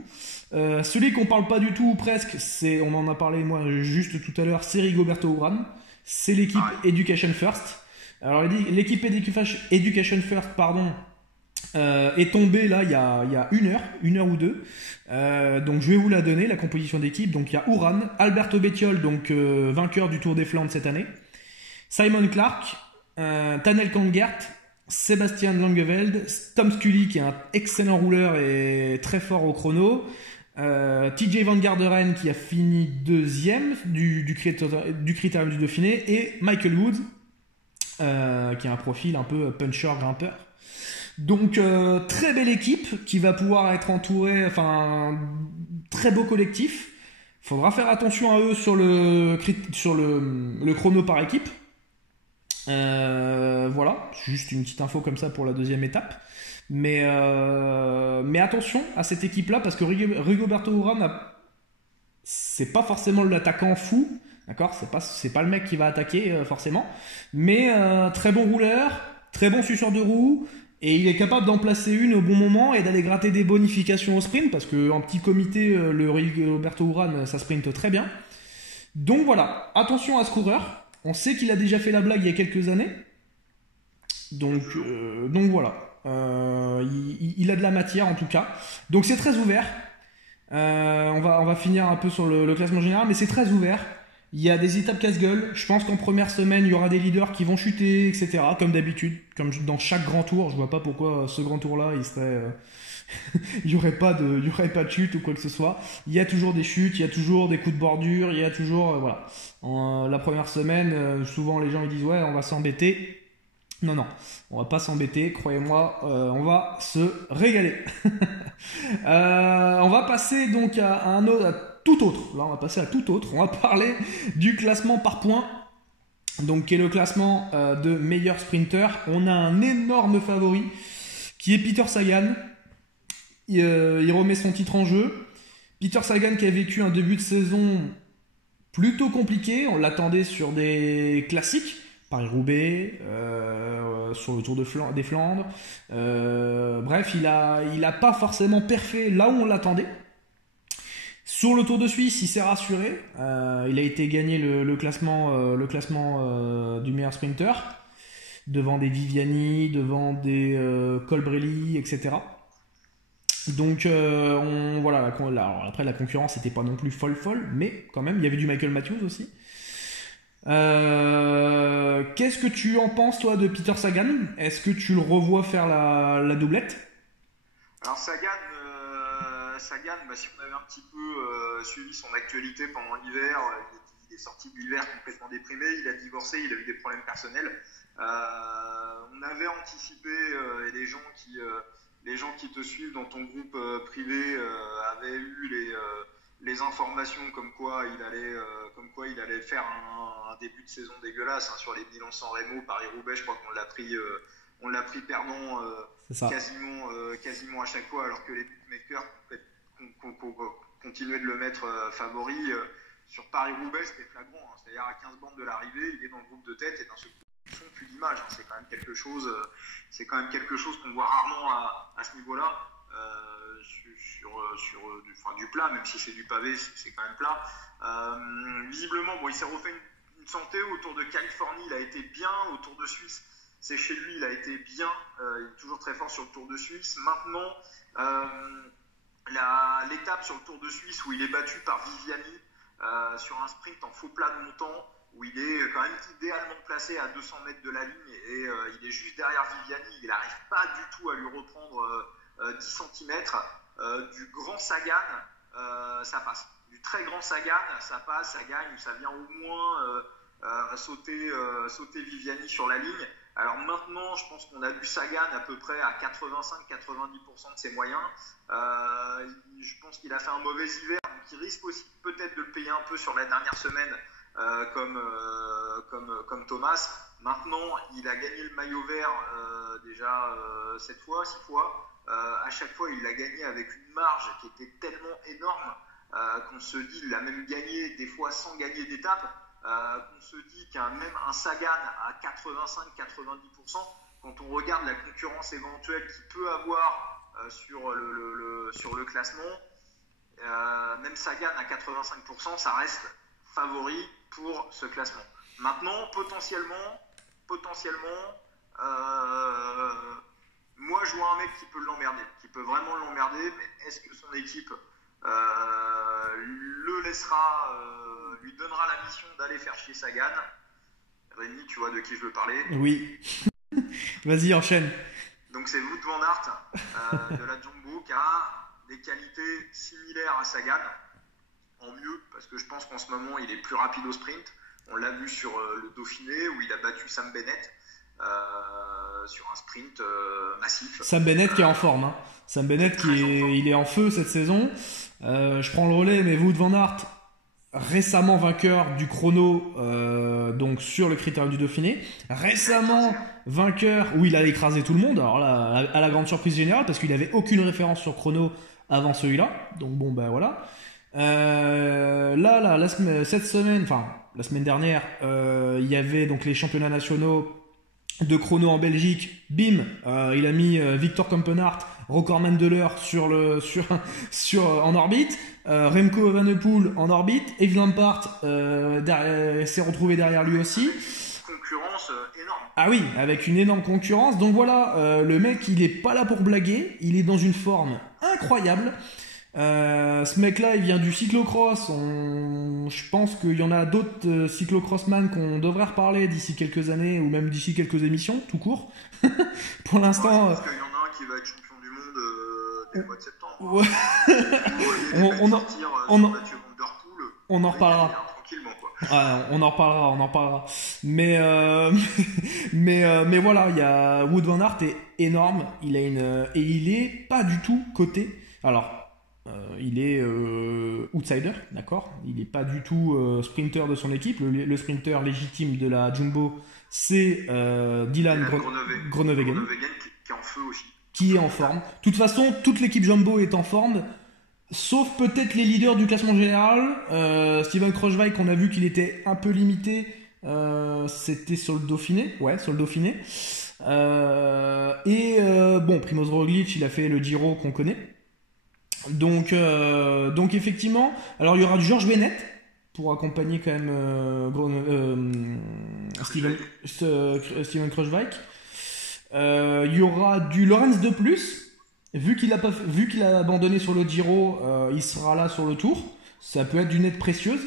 Celui qu'on parle pas du tout, presque, on en a parlé moi juste tout à l'heure, c'est Rigoberto Urán. C'est l'équipe Education First. Alors l'équipe Education First, est tombée là il y a une heure ou deux. Donc je vais vous la donner, la composition d'équipe. Donc il y a Urán, Alberto Bettiol, donc vainqueur du Tour des Flandres cette année, Simon Clark, Tanel Kangert, Sébastien Langeveld, Tom Scully qui est un excellent rouleur et très fort au chrono, TJ Van Garderen qui a fini deuxième du Critérium du Dauphiné, et Michael Woods qui a un profil un peu puncher grimpeur. Donc très belle équipe qui va pouvoir être entourée, très beau collectif. Faudra faire attention à eux sur le chrono par équipe. Voilà, juste une petite info comme ça pour la deuxième étape. Mais attention à cette équipe-là, parce que Rigoberto Urán, c'est pas forcément l'attaquant fou, d'accord, c'est pas le mec qui va attaquer forcément, mais très bon rouleur. très bon suceur de roue, et il est capable d'en placer une au bon moment et d'aller gratter des bonifications au sprint, parce qu'en petit comité, le Roberto Urán, ça sprinte très bien. Donc voilà, attention à ce coureur. On sait qu'il a déjà fait la blague il y a quelques années. Donc voilà. Il a de la matière en tout cas. Donc c'est très ouvert. On va finir un peu sur le classement général, mais c'est très ouvert. Il y a des étapes casse-gueule. Je pense qu'en première semaine, il y aura des leaders qui vont chuter, etc. Comme d'habitude, comme dans chaque grand tour. Je vois pas pourquoi ce grand tour-là, il serait, il y aurait pas de chute ou quoi que ce soit. Il y a toujours des chutes, il y a toujours des coups de bordure, il y a toujours, voilà. La première semaine, souvent les gens ils disent ouais, on va s'embêter. Non, on va pas s'embêter, croyez-moi, on va se régaler. On va passer donc à tout autre. Là, on va passer à tout autre. On va parler du classement par points, donc qui est le classement de meilleur sprinter. On a un énorme favori qui est Peter Sagan. Il remet son titre en jeu. Peter Sagan qui a vécu un début de saison plutôt compliqué. On l'attendait sur des classiques. Paris-Roubaix, sur le Tour des Flandres. Bref, il a pas forcément perfé là où on l'attendait. Sur le Tour de Suisse, il s'est rassuré. Il a été gagné le classement du meilleur sprinter devant des Viviani, devant des Colbrelli, etc. Donc voilà. Alors, après la concurrence n'était pas non plus folle, mais quand même il y avait du Michael Matthews aussi. Qu'est-ce que tu en penses toi de Peter Sagan? Est-ce que tu le revois faire la doublette? Alors Sagan, si on avait un petit peu suivi son actualité pendant l'hiver, il est sorti de l'hiver complètement déprimé, il a divorcé, il a eu des problèmes personnels. On avait anticipé, et les gens qui te suivent dans ton groupe privé avaient eu les informations comme quoi il allait faire un début de saison dégueulasse, hein, sur les bilans San Remo, Paris-Roubaix. Je crois qu'on l'a pris perdant quasiment à chaque fois, alors que les bookmakers continuaient de le mettre favori. Sur Paris-Roubaix, c'était flagrant, hein. C'est-à-dire à 15 bandes de l'arrivée, il est dans le groupe de tête, et dans ce coup ils font plus d'image, hein. C'est quand même quelque chose qu'on voit rarement à ce niveau-là. Sur du plat, même si c'est du pavé, c'est quand même plat. Visiblement, il s'est refait une santé. Au Tour de Californie, il a été bien. Au Tour de Suisse, c'est chez lui, il a été bien. Il est toujours très fort sur le Tour de Suisse. Maintenant, l'étape sur le Tour de Suisse où il est battu par Viviani sur un sprint en faux plat de montant, où il est quand même idéalement placé à 200 mètres de la ligne, et il est juste derrière Viviani. Il n'arrive pas du tout à lui reprendre 10 cm. Du grand Sagan, ça passe. Du très grand Sagan, ça passe, ça gagne, ça vient au moins sauter Viviani sur la ligne. Alors maintenant, je pense qu'on a vu Sagan à peu près à 85-90% de ses moyens. Je pense qu'il a fait un mauvais hiver, donc il risque aussi peut-être de le payer un peu sur la dernière semaine, comme Thomas. Maintenant, il a gagné le maillot vert déjà 6 fois. À chaque fois, il l'a gagné avec une marge qui était tellement énorme qu'on se dit, il a même gagné des fois sans gagner d'étape, qu'on se dit même un Sagan à 85-90%, quand on regarde la concurrence éventuelle qu'il peut avoir sur le classement, même Sagan à 85%, ça reste favori pour ce classement. Maintenant, potentiellement, moi je vois un mec qui peut l'emmerder, qui peut vraiment l'emmerder, mais est-ce que son équipe le laissera, lui donnera la mission d'aller faire chier Sagan? Rémi, tu vois de qui je veux parler? Oui. Vas-y, enchaîne. Donc c'est Wout van Aert de la Jumbo, qui a des qualités similaires à Sagan, en mieux, parce que je pense qu'en ce moment il est plus rapide au sprint. On l'a vu sur le Dauphiné où il a battu Sam Bennett sur un sprint massif. Sam Bennett qui est en forme, hein. Sam Bennett il est en feu cette saison. Je prends le relais, mais Wout van Aert, récemment vainqueur du chrono, donc sur le critérium du Dauphiné, récemment vainqueur où il a écrasé tout le monde. Alors là, à la grande surprise générale, parce qu'il n'avait aucune référence sur chrono avant celui-là. Donc bon, ben voilà. Cette semaine, enfin la semaine dernière, il y avait donc les championnats nationaux de chrono en Belgique, bim, il a mis Victor Kampenhardt, recordman de l'heure en orbite, Remco Evenepoel en orbite, Yves Lampaert s'est retrouvé derrière lui aussi. Concurrence énorme. Ah oui, avec une énorme concurrence. Donc voilà, le mec, il est pas là pour blaguer, il est dans une forme incroyable. Ce mec-là, il vient du cyclocross. Je pense qu'il y en a d'autres cyclocrossman qu'on devrait reparler d'ici quelques années ou même d'ici quelques émissions, tout court. Pour l'instant. Parce qu'il y en a un qui va être champion du monde dès le mois de septembre. Ouais. On en reparlera. Ouais, on en reparlera. Mais voilà, il y a Wout van Aert est énorme. Il est pas du tout coté. Alors. Il est outsider, d'accord. Il n'est pas du tout sprinter de son équipe. Le sprinter légitime de la Jumbo, c'est Dylan Groenewegen, qui est en feu aussi. Qui est en forme. De toute façon, toute l'équipe Jumbo est en forme, sauf peut-être les leaders du classement général. Steven Kruijswijk, on a vu qu'il était un peu limité. C'était sur le Dauphiné. Ouais, sur le Dauphiné. Primož Roglič, il a fait le Giro qu'on connaît. Donc effectivement, alors il y aura du George Bennett pour accompagner quand même Steven Kruijswijk. Il y aura du Laurens de plus, vu qu'il a abandonné sur le Giro, il sera là sur le Tour. Ça peut être d'une aide précieuse.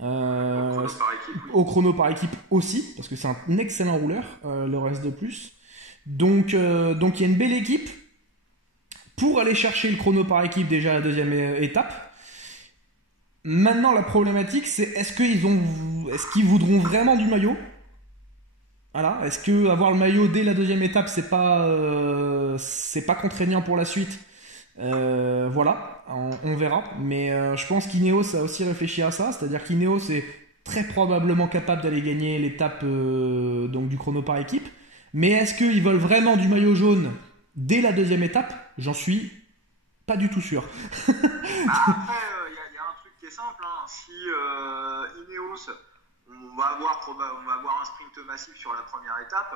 Au chrono par équipe aussi, parce que c'est un excellent rouleur, Laurens de plus. Donc il y a une belle équipe. Pour aller chercher le chrono par équipe déjà à la deuxième étape. Maintenant la problématique c'est est-ce qu'ils voudront vraiment du maillot ? Voilà, est-ce que avoir le maillot dès la deuxième étape c'est pas contraignant pour la suite ? Voilà, on verra. Mais je pense qu'Ineos a aussi réfléchi à ça, c'est-à-dire qu'Ineos est très probablement capable d'aller gagner l'étape donc du chrono par équipe. Mais est-ce qu'ils veulent vraiment du maillot jaune dès la deuxième étape? J'en suis pas du tout sûr. Après, il y a un truc qui est simple. Hein. Si Ineos, on va avoir un sprint massif sur la première étape,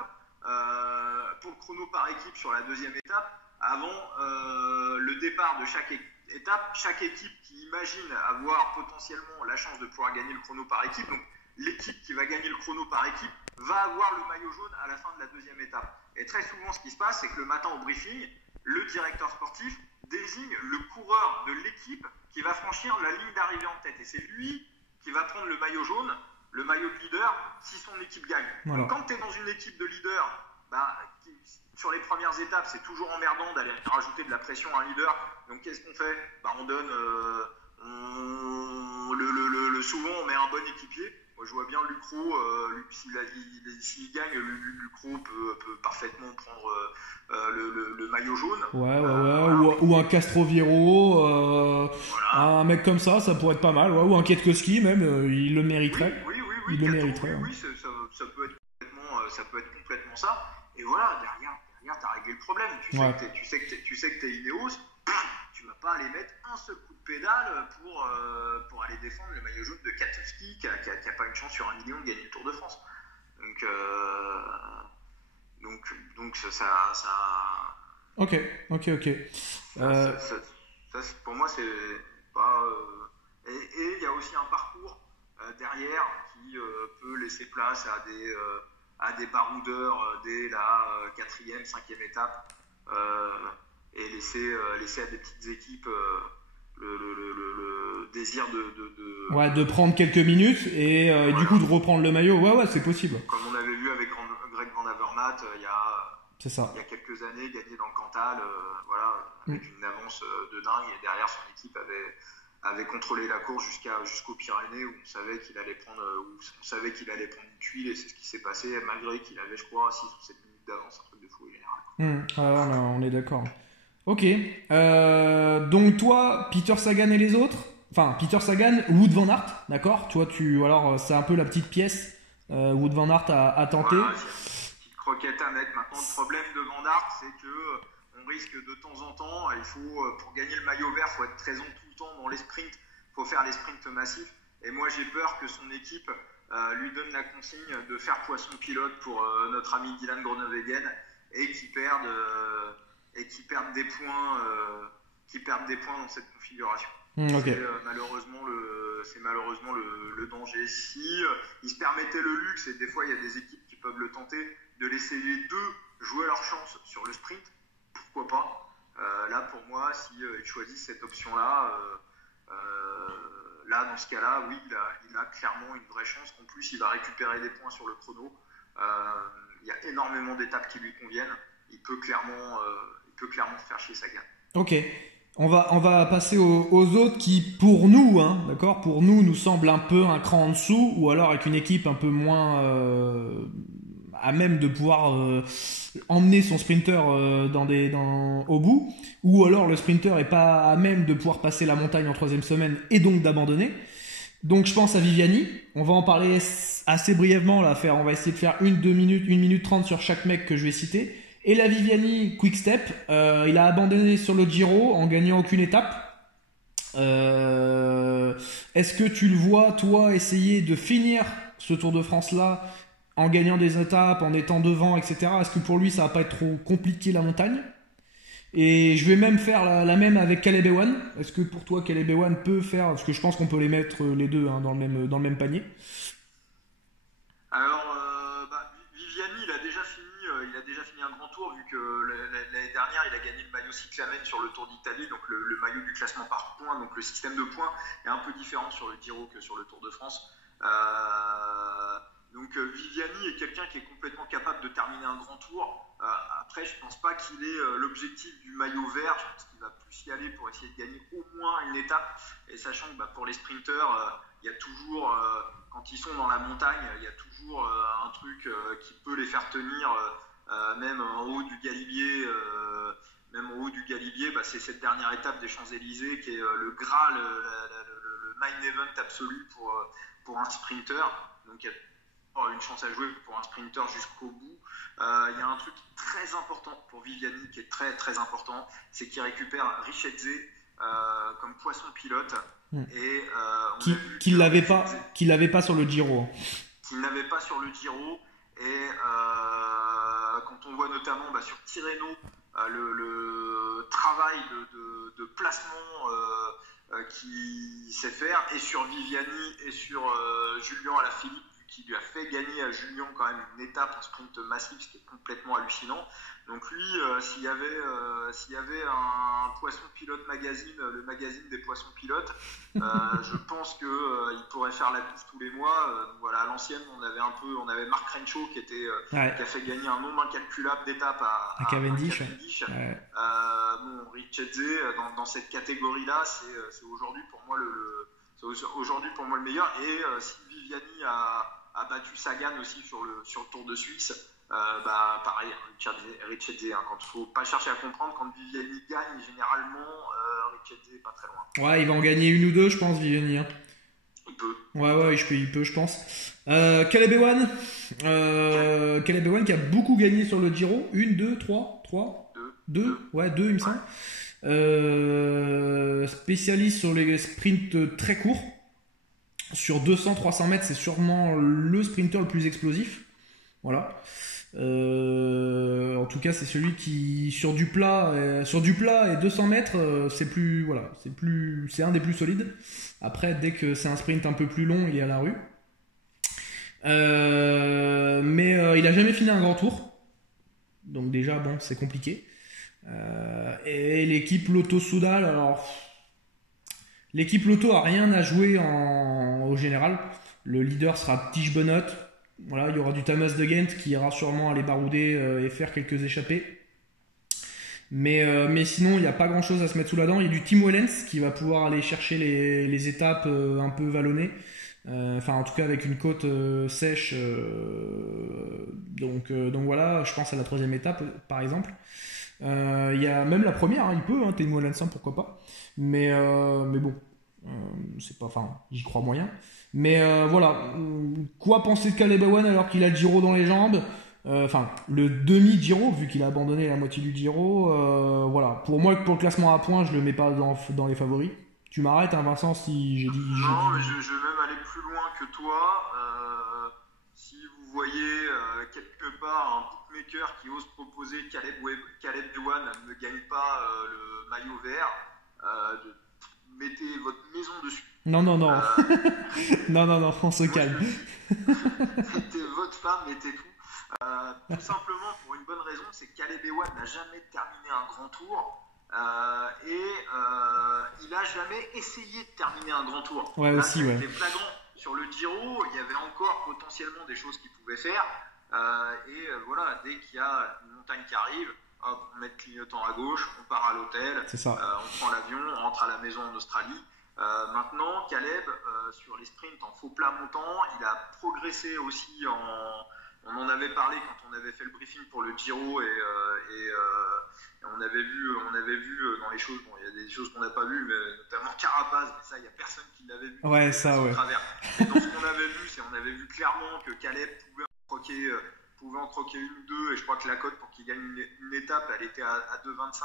pour le chrono par équipe sur la deuxième étape, avant le départ de chaque étape, chaque équipe qui imagine avoir potentiellement la chance de pouvoir gagner le chrono par équipe, donc l'équipe qui va gagner le chrono par équipe, va avoir le maillot jaune à la fin de la deuxième étape. Et très souvent, ce qui se passe, c'est que le matin au briefing, le directeur sportif désigne le coureur de l'équipe qui va franchir la ligne d'arrivée en tête. Et c'est lui qui va prendre le maillot jaune, le maillot de leader, si son équipe gagne. Voilà. Donc, quand tu es dans une équipe de leader, sur les premières étapes, c'est toujours emmerdant d'aller rajouter de la pression à un leader. Donc, qu'est-ce qu'on fait ? On donne... souvent, on met un bon équipier. Moi, je vois bien Lucro, s'il gagne, Lucro peut parfaitement prendre le maillot jaune. Ouais. Ou un Castroviero, voilà. Un mec comme ça pourrait être pas mal. Ouais. Ou un Kwiatkowski même, il le mériterait. Oui, il le mériterait. Oui, ça peut être complètement ça. Et voilà, derrière t'as réglé le problème. Tu sais que t'es Ineos, tu vas pas aller mettre un seul coup de pédale pour aller défendre le maillot jaune de Kwiatkowski qui a pas une chance sur 1 million de gagner le Tour de France. Donc ça. Ok. Ça, pour moi, c'est pas. Et il y a aussi un parcours derrière qui peut laisser place à des baroudeurs dès la 4e, 5e étape et laisser à des petites équipes le désir de prendre quelques minutes et voilà. Du coup de reprendre le maillot. Ouais, c'est possible. Comme on avait vu avec Greg Van Avermaet il y a quelques années, gagné dans le Cantal, avec une avance de dingue, et derrière son équipe avait contrôlé la course jusqu'aux Pyrénées où on savait qu'il allait prendre une tuile, et c'est ce qui s'est passé malgré qu'il avait, je crois, 6 ou 7 minutes d'avance, un truc de fou général. On est d'accord. Ok. Donc toi, Peter Sagan et les autres, enfin Peter Sagan, Wout van Aert, d'accord. Toi, alors c'est un peu la petite pièce. Wout van Aert a tenté. Voilà, c'est une petite croquette à mettre. Maintenant, le problème de Van Aert, c'est que on risque de temps en temps, pour gagner le maillot vert, faut être présent tout le temps dans les sprints. Faut faire les sprints massifs. Et moi, j'ai peur que son équipe lui donne la consigne de faire poisson pilote pour notre ami Dylan Groenewegen et qui perdent des points dans cette configuration. Okay. C'est malheureusement le danger. Si ils se permettaient le luxe, et des fois il y a des équipes qui peuvent le tenter, de laisser les deux jouer leur chance sur le sprint, pourquoi pas. Là pour moi, si ils choisissent cette option-là, là dans ce cas-là, oui, il a clairement une vraie chance. En plus, il va récupérer des points sur le chrono. Il y a énormément d'étapes qui lui conviennent. Il peut clairement faire chier Sagan. Ok. On va passer aux autres qui, pour nous, d'accord, nous semblent un peu un cran en dessous, ou alors avec une équipe un peu moins à même de pouvoir emmener son sprinter au bout, ou alors le sprinter est pas à même de pouvoir passer la montagne en 3e semaine et donc d'abandonner. Donc je pense à Viviani. On va en parler assez brièvement là. On va essayer de faire 1 minute 30 sur chaque mec que je vais citer. Et la Viviani Quick Step, il a abandonné sur le Giro en gagnant aucune étape. Est-ce que tu le vois, toi, essayer de finir ce Tour de France-là en gagnant des étapes, en étant devant, etc. Est-ce que pour lui, ça va pas être trop compliqué la montagne ? Et je vais même faire la même avec Caleb Ewan. Est-ce que pour toi, Caleb Ewan peut faire... Parce que je pense qu'on peut les mettre les deux dans le même panier. Alors, Viviani, il a déjà fini un grand tour, vu que l'année dernière, il a gagné le maillot cyclamen sur le Tour d'Italie, donc le maillot du classement par points. Donc le système de points est un peu différent sur le Giro que sur le Tour de France. Donc Viviani est quelqu'un qui est complètement capable de terminer un grand tour. Après, je pense pas qu'il ait l'objectif du maillot vert. Je pense qu'il va plus y aller pour essayer de gagner au moins une étape. Et sachant que pour les sprinteurs, il y a toujours, quand ils sont dans la montagne, il y a toujours un truc qui peut les faire tenir, même en haut du Galibier. C'est cette dernière étape des Champs-Élysées qui est le Graal, le main event absolu pour un sprinter. Donc il y a une chance à jouer pour un sprinter jusqu'au bout. Il y a un truc très important pour Viviani qui est très très important, c'est qu'il récupère Richetze comme poisson pilote. Et qu'il l'avait pas sur le Giro. Qu'il n'avait pas sur le Giro. Et quand on voit notamment sur Tirreno le travail de placement qu'il sait faire, et sur Viviani et sur Julien Alaphilippe, qui lui a fait gagner à Julien quand même une étape en sprint massif, ce qui est complètement hallucinant. Donc lui, s'il y avait un poisson pilote magazine, le magazine des poissons pilotes, je pense qu'il pourrait faire la bouffe tous les mois. Voilà, à l'ancienne, on avait Mark Renshaw qui a fait gagner un nombre incalculable d'étapes à Cavendish. Ouais. Richetze, dans cette catégorie-là, c'est aujourd'hui pour moi le meilleur. Et si Viviani a battu Sagan aussi sur le Tour de Suisse, pareil, Richetze, quand il faut pas chercher à comprendre, quand Viviani gagne, généralement Richetze est pas très loin. Ouais, il va en gagner une ou deux, je pense, Viviani. Il peut. Ouais, il peut, je pense. Caleb Ewan, qui a beaucoup gagné sur le Giro. 1, 2, 3 2, ouais, 2 il me semble. Spécialiste sur les sprints très courts. Sur 200-300 mètres, c'est sûrement le sprinter le plus explosif. Voilà. En tout cas, c'est celui qui, sur du plat et 200 mètres, c'est un des plus solides. Après, dès que c'est un sprint un peu plus long, il est à la rue. Mais il a jamais fini un grand tour. Donc déjà, c'est compliqué. Et l'équipe Lotto-Soudal, alors l'équipe Lotto a rien à jouer au général. Le leader sera Tige Benoît. Voilà, il y aura du Thomas de Ghent qui ira sûrement aller barouder et faire quelques échappées. Mais sinon, il n'y a pas grand chose à se mettre sous la dent. Il y a du Tim Wellens qui va pouvoir aller chercher les étapes un peu vallonnées. En tout cas avec une côte sèche. Donc voilà, je pense à la 3e étape par exemple. Il y a même la première, il peut, Tim Wellens, pourquoi pas. Mais bon, c'est pas, j'y crois moyen. Mais voilà, quoi penser de Caleb Ewan alors qu'il a le Giro dans les jambes, le demi-Giro, vu qu'il a abandonné la moitié du Giro. Voilà, pour moi, pour le classement à points, je le mets pas dans les favoris. Tu m'arrêtes, hein, Vincent, si j'ai dit... Non, mais je vais même aller plus loin que toi. Si vous voyez quelque part un bookmaker qui ose proposer Caleb Ewan ne gagne pas le maillot vert, mettez votre maison dessus. Non. non, on se calme. Mettez votre femme, mettez tout. Tout simplement pour une bonne raison, c'est que Caleb Ewan n'a jamais terminé un grand tour. Il a jamais essayé de terminer un grand tour. Ouais, là, aussi, ouais. C'était flagrant. Sur le Giro, il y avait encore potentiellement des choses qu'il pouvait faire. Voilà, dès qu'il y a une montagne qui arrive, hop, on met le clignotant à gauche, on part à l'hôtel, C'est ça. on prend l'avion, on rentre à la maison en Australie. Maintenant, Caleb, sur les sprints en faux plat montant, il a progressé aussi on en avait parlé quand on avait fait le briefing pour le Giro et on avait vu dans les choses, bon, il y a des choses qu'on n'a pas vues, mais notamment Carapaz, mais ça, il n'y a personne qui l'avait vu. Ouais, ça, ouais. Et dans ce qu'on avait vu, on avait vu clairement que Caleb pouvait en croquer une ou deux, et je crois que la cote pour qu'il gagne une étape, elle était à 2,25,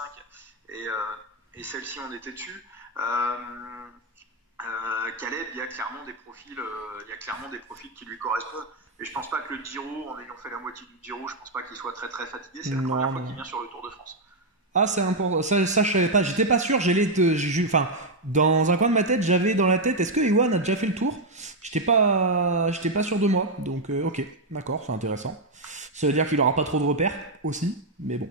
et celle-ci, on était dessus. Caleb, il y a clairement des profils qui lui correspondent. Et je pense pas que le Giro, en ayant fait la moitié du Giro, je pense pas qu'il soit très très fatigué. C'est la première fois qu'il vient sur le Tour de France. Ah, c'est important. Ça, je savais pas. J'étais pas sûr. Enfin, dans un coin de ma tête, j'avais dans la tête, est-ce que Ewan a déjà fait le tour? J'étais pas sûr de moi. Donc, ok, d'accord, c'est intéressant. Ça veut dire qu'il aura pas trop de repères aussi, mais bon.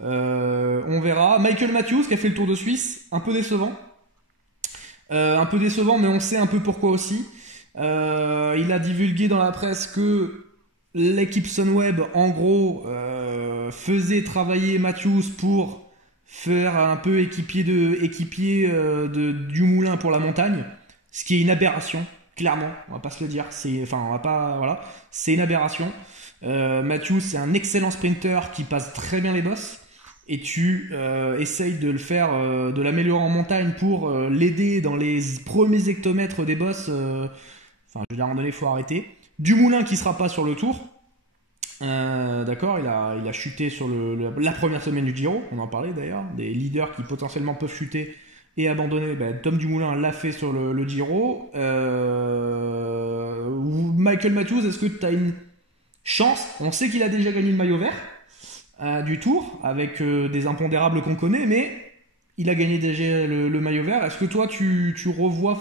On verra. Michael Matthews qui a fait le Tour de Suisse, un peu décevant. Mais on sait un peu pourquoi aussi. Il a divulgué dans la presse que l'équipe Sunweb, en gros, faisait travailler Matthews pour faire un peu équipier du moulin pour la montagne, ce qui est une aberration, clairement. On va pas se le dire. C'est une aberration. Matthews, c'est un excellent sprinter qui passe très bien les bosses. Et tu essayes de le faire, de l'améliorer en montagne pour l'aider dans les premiers hectomètres des bosses. Enfin, je veux dire, à un moment donné, il faut arrêter. Dumoulin qui sera pas sur le Tour. D'accord, il a chuté sur la première semaine du Giro. On en parlait d'ailleurs. Des leaders qui potentiellement peuvent chuter et abandonner. Tom Dumoulin l'a fait sur le Giro. Michael Matthews, est-ce que tu as une chance? On sait qu'il a déjà gagné le maillot vert du Tour avec des impondérables qu'on connaît, mais il a gagné déjà le maillot vert. Est-ce que toi, tu revois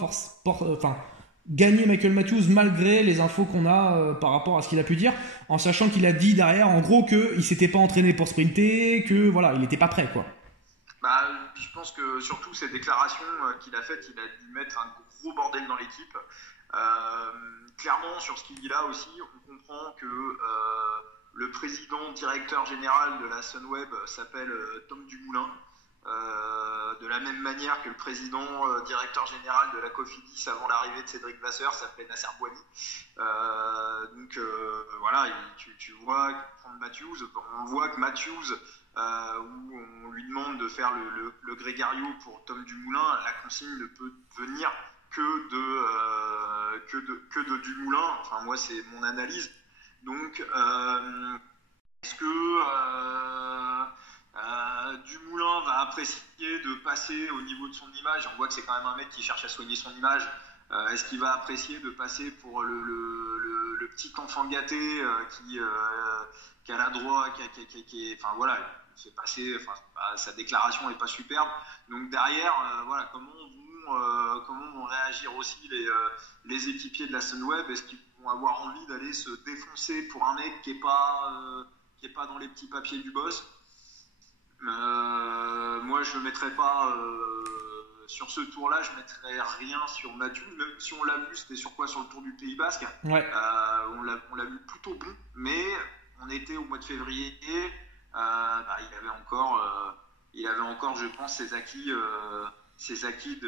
gagner Michael Matthews malgré les infos qu'on a par rapport à ce qu'il a pu dire, en sachant qu'il a dit derrière en gros qu'il s'était pas entraîné pour sprinter, que voilà, il n'était pas prêt, quoi. Je pense que surtout ces déclarations qu'il a faites, il a dû mettre un gros bordel dans l'équipe. Clairement, sur ce qu'il dit là aussi, on comprend que le président directeur général de la Sunweb s'appelle Tom Dumoulin. De la même manière que le président directeur général de la Cofidis avant l'arrivée de Cédric Vasseur s'appelait Nasser Bouani. Voilà, tu vois Matthews, on voit que Matthews, où on lui demande de faire le Grégario pour Tom Dumoulin, la consigne ne peut venir que de Dumoulin. Enfin, moi, c'est mon analyse. Donc, est-ce que Dumoulin va apprécier de passer au niveau de son image? On voit que c'est quand même un mec qui cherche à soigner son image. Est-ce qu'il va apprécier de passer pour le petit enfant gâté qui a la droite, enfin voilà, il fait passer, sa déclaration n'est pas superbe. Donc derrière, voilà, comment vont réagir aussi les équipiers de la Sunweb? Est-ce qu'ils vont avoir envie d'aller se défoncer pour un mec qui est pas dans les petits papiers du boss? Moi, je ne mettrais pas sur ce tour-là, je ne mettrais rien sur Matthews. Même si on l'a vu, c'était sur quoi? Sur le Tour du Pays Basque. Ouais. On l'a vu plutôt bon, mais on était au mois de février et il avait encore, je pense, ses acquis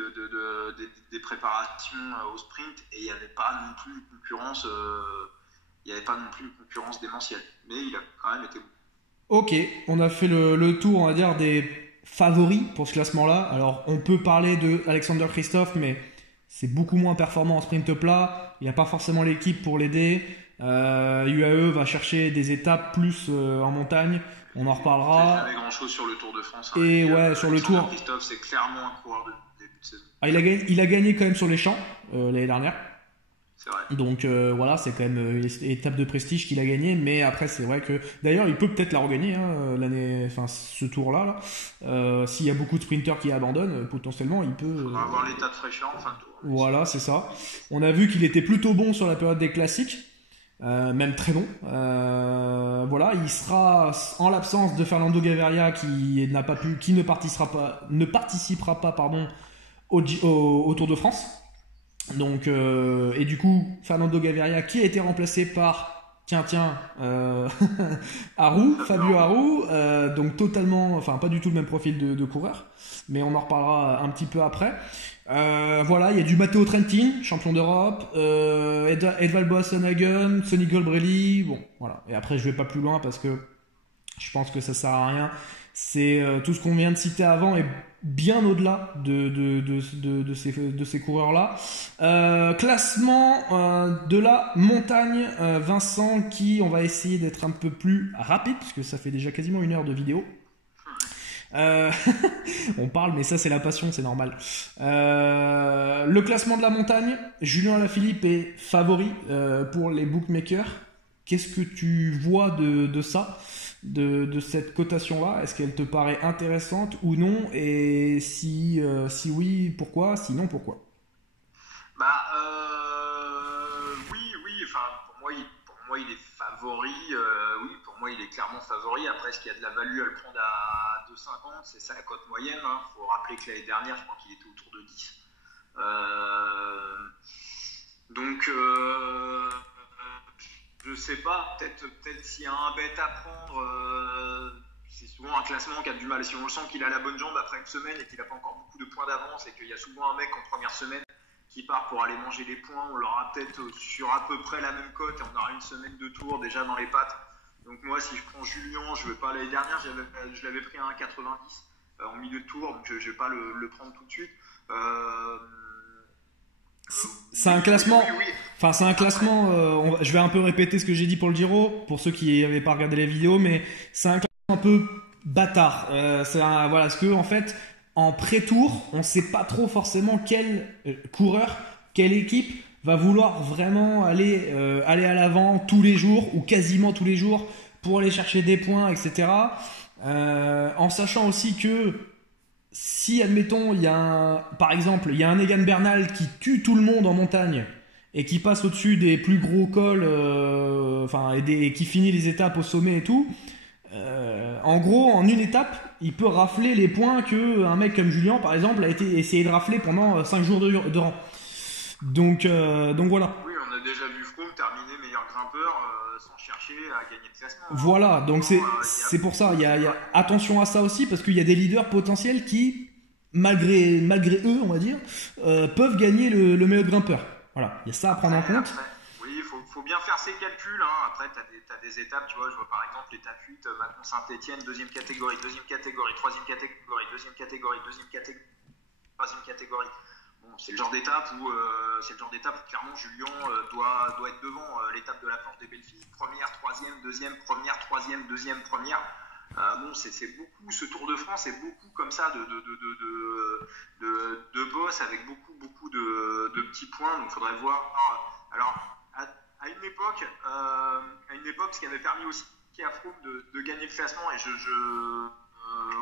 des préparations au sprint, et il n'y avait pas non plus une concurrence. Démentielle, mais il a quand même été bon. Ok, on a fait le tour, on va dire, des favoris pour ce classement-là. Alors, on peut parler de Alexander Kristoff, mais c'est beaucoup moins performant en sprint plat. Il n'a pas forcément l'équipe pour l'aider. UAE va chercher des étapes plus en montagne. On en reparlera. Il jamais grand chose sur le Tour de France. Et ouais, sur le Tour. Christophe, c'est clairement un coureur de début de saison. Il a gagné quand même sur les champs l'année dernière. C'est vrai. Donc voilà, c'est quand même une étape de prestige qu'il a gagné, mais après c'est vrai que d'ailleurs il peut peut-être la regagner ce tour-là. S'il y a beaucoup de sprinters qui abandonnent, potentiellement il peut. On va avoir l'état de fraîcheur en fin de tour. Voilà, c'est ça. On a vu qu'il était plutôt bon sur la période des classiques, même très bon. Voilà, il sera en l'absence de Fernando Gaviria qui ne participera pas au Tour de France. Donc et du coup Fernando Gaviria qui a été remplacé par Fabio Aru, donc totalement, enfin pas du tout le même profil de coureur, mais on en reparlera un petit peu après. Voilà, il y a du Matteo Trentin, champion d'Europe, Edvald Boasson-Hagen, Sonny Colbrelli, bon voilà. Et après je vais pas plus loin parce que je pense que ça sert à rien. C'est tout ce qu'on vient de citer avant et bien au-delà de ces coureurs-là. Classement de la montagne, Vincent, on va essayer d'être un peu plus rapide, puisque ça fait déjà quasiment 1 heure de vidéo. On parle, mais ça c'est la passion, c'est normal. Le classement de la montagne, Julien Alaphilippe est favori pour les bookmakers. Qu'est-ce que tu vois de ça, de cette cotation-là? Est-ce qu'elle te paraît intéressante ou non? Et si oui, pourquoi? Sinon, pourquoi? Oui. Enfin, pour moi, il est favori. Oui, pour moi, il est clairement favori. Après, est-ce qu'il y a de la value à le prendre à 2,50? C'est ça la cote moyenne. Faut rappeler que l'année dernière, je crois qu'il était autour de 10. Je sais pas, peut-être s'il y a un bet à prendre, c'est souvent un classement qui a du mal. Si on le sent qu'il a la bonne jambe après une semaine et qu'il n'a pas encore beaucoup de points d'avance et qu'il y a souvent un mec en première semaine qui part pour aller manger les points, on l'aura peut-être sur à peu près la même cote et on aura une semaine de tour déjà dans les pattes. Donc moi, si je prends Julien, je vais pas, l'année dernière, je l'avais pris à 1,90 en milieu de tour, donc je vais pas le prendre tout de suite. C'est un classement. Oui. Enfin, c'est un classement. Je vais un peu répéter ce que j'ai dit pour le Giro, pour ceux qui n'avaient pas regardé les vidéos, mais c'est un classement un peu bâtard. Parce que en fait, en pré-tour, on ne sait pas trop forcément quel coureur, quelle équipe va vouloir vraiment aller à l'avant tous les jours ou quasiment tous les jours pour aller chercher des points, etc. En sachant aussi que si, admettons, par exemple, il y a un Egan Bernal qui tue tout le monde en montagne et qui passe au-dessus des plus gros cols, et qui finit les étapes au sommet et tout, en gros, en une étape, il peut rafler les points qu'un mec comme Julien, par exemple, a essayé de rafler pendant 5 jours de rang. Donc voilà. Oui, on a déjà vu Froome terminer meilleur grimpeur sans chercher à gagner de classement. Voilà, donc c'est pour ça. Il y a attention à ça aussi, parce qu'il y a des leaders potentiels qui, malgré eux, on va dire, peuvent gagner le meilleur grimpeur. Voilà, il y a ça à prendre en compte. Après, oui, il faut bien faire ses calculs. Après, tu as des étapes, tu vois, je vois par exemple l'étape 8, maintenant Saint-Etienne, deuxième catégorie, troisième catégorie, deuxième catégorie, troisième catégorie. Bon, c'est le genre d'étape où clairement Julien doit être devant. L'étape de la planche des belles filles, première, troisième, deuxième, première, troisième, deuxième, première. C'est beaucoup, ce Tour de France est beaucoup comme ça de boss avec beaucoup de petits points. Donc il faudrait voir. Alors à une époque, ce qui avait permis aussi à Froome de gagner le classement, et je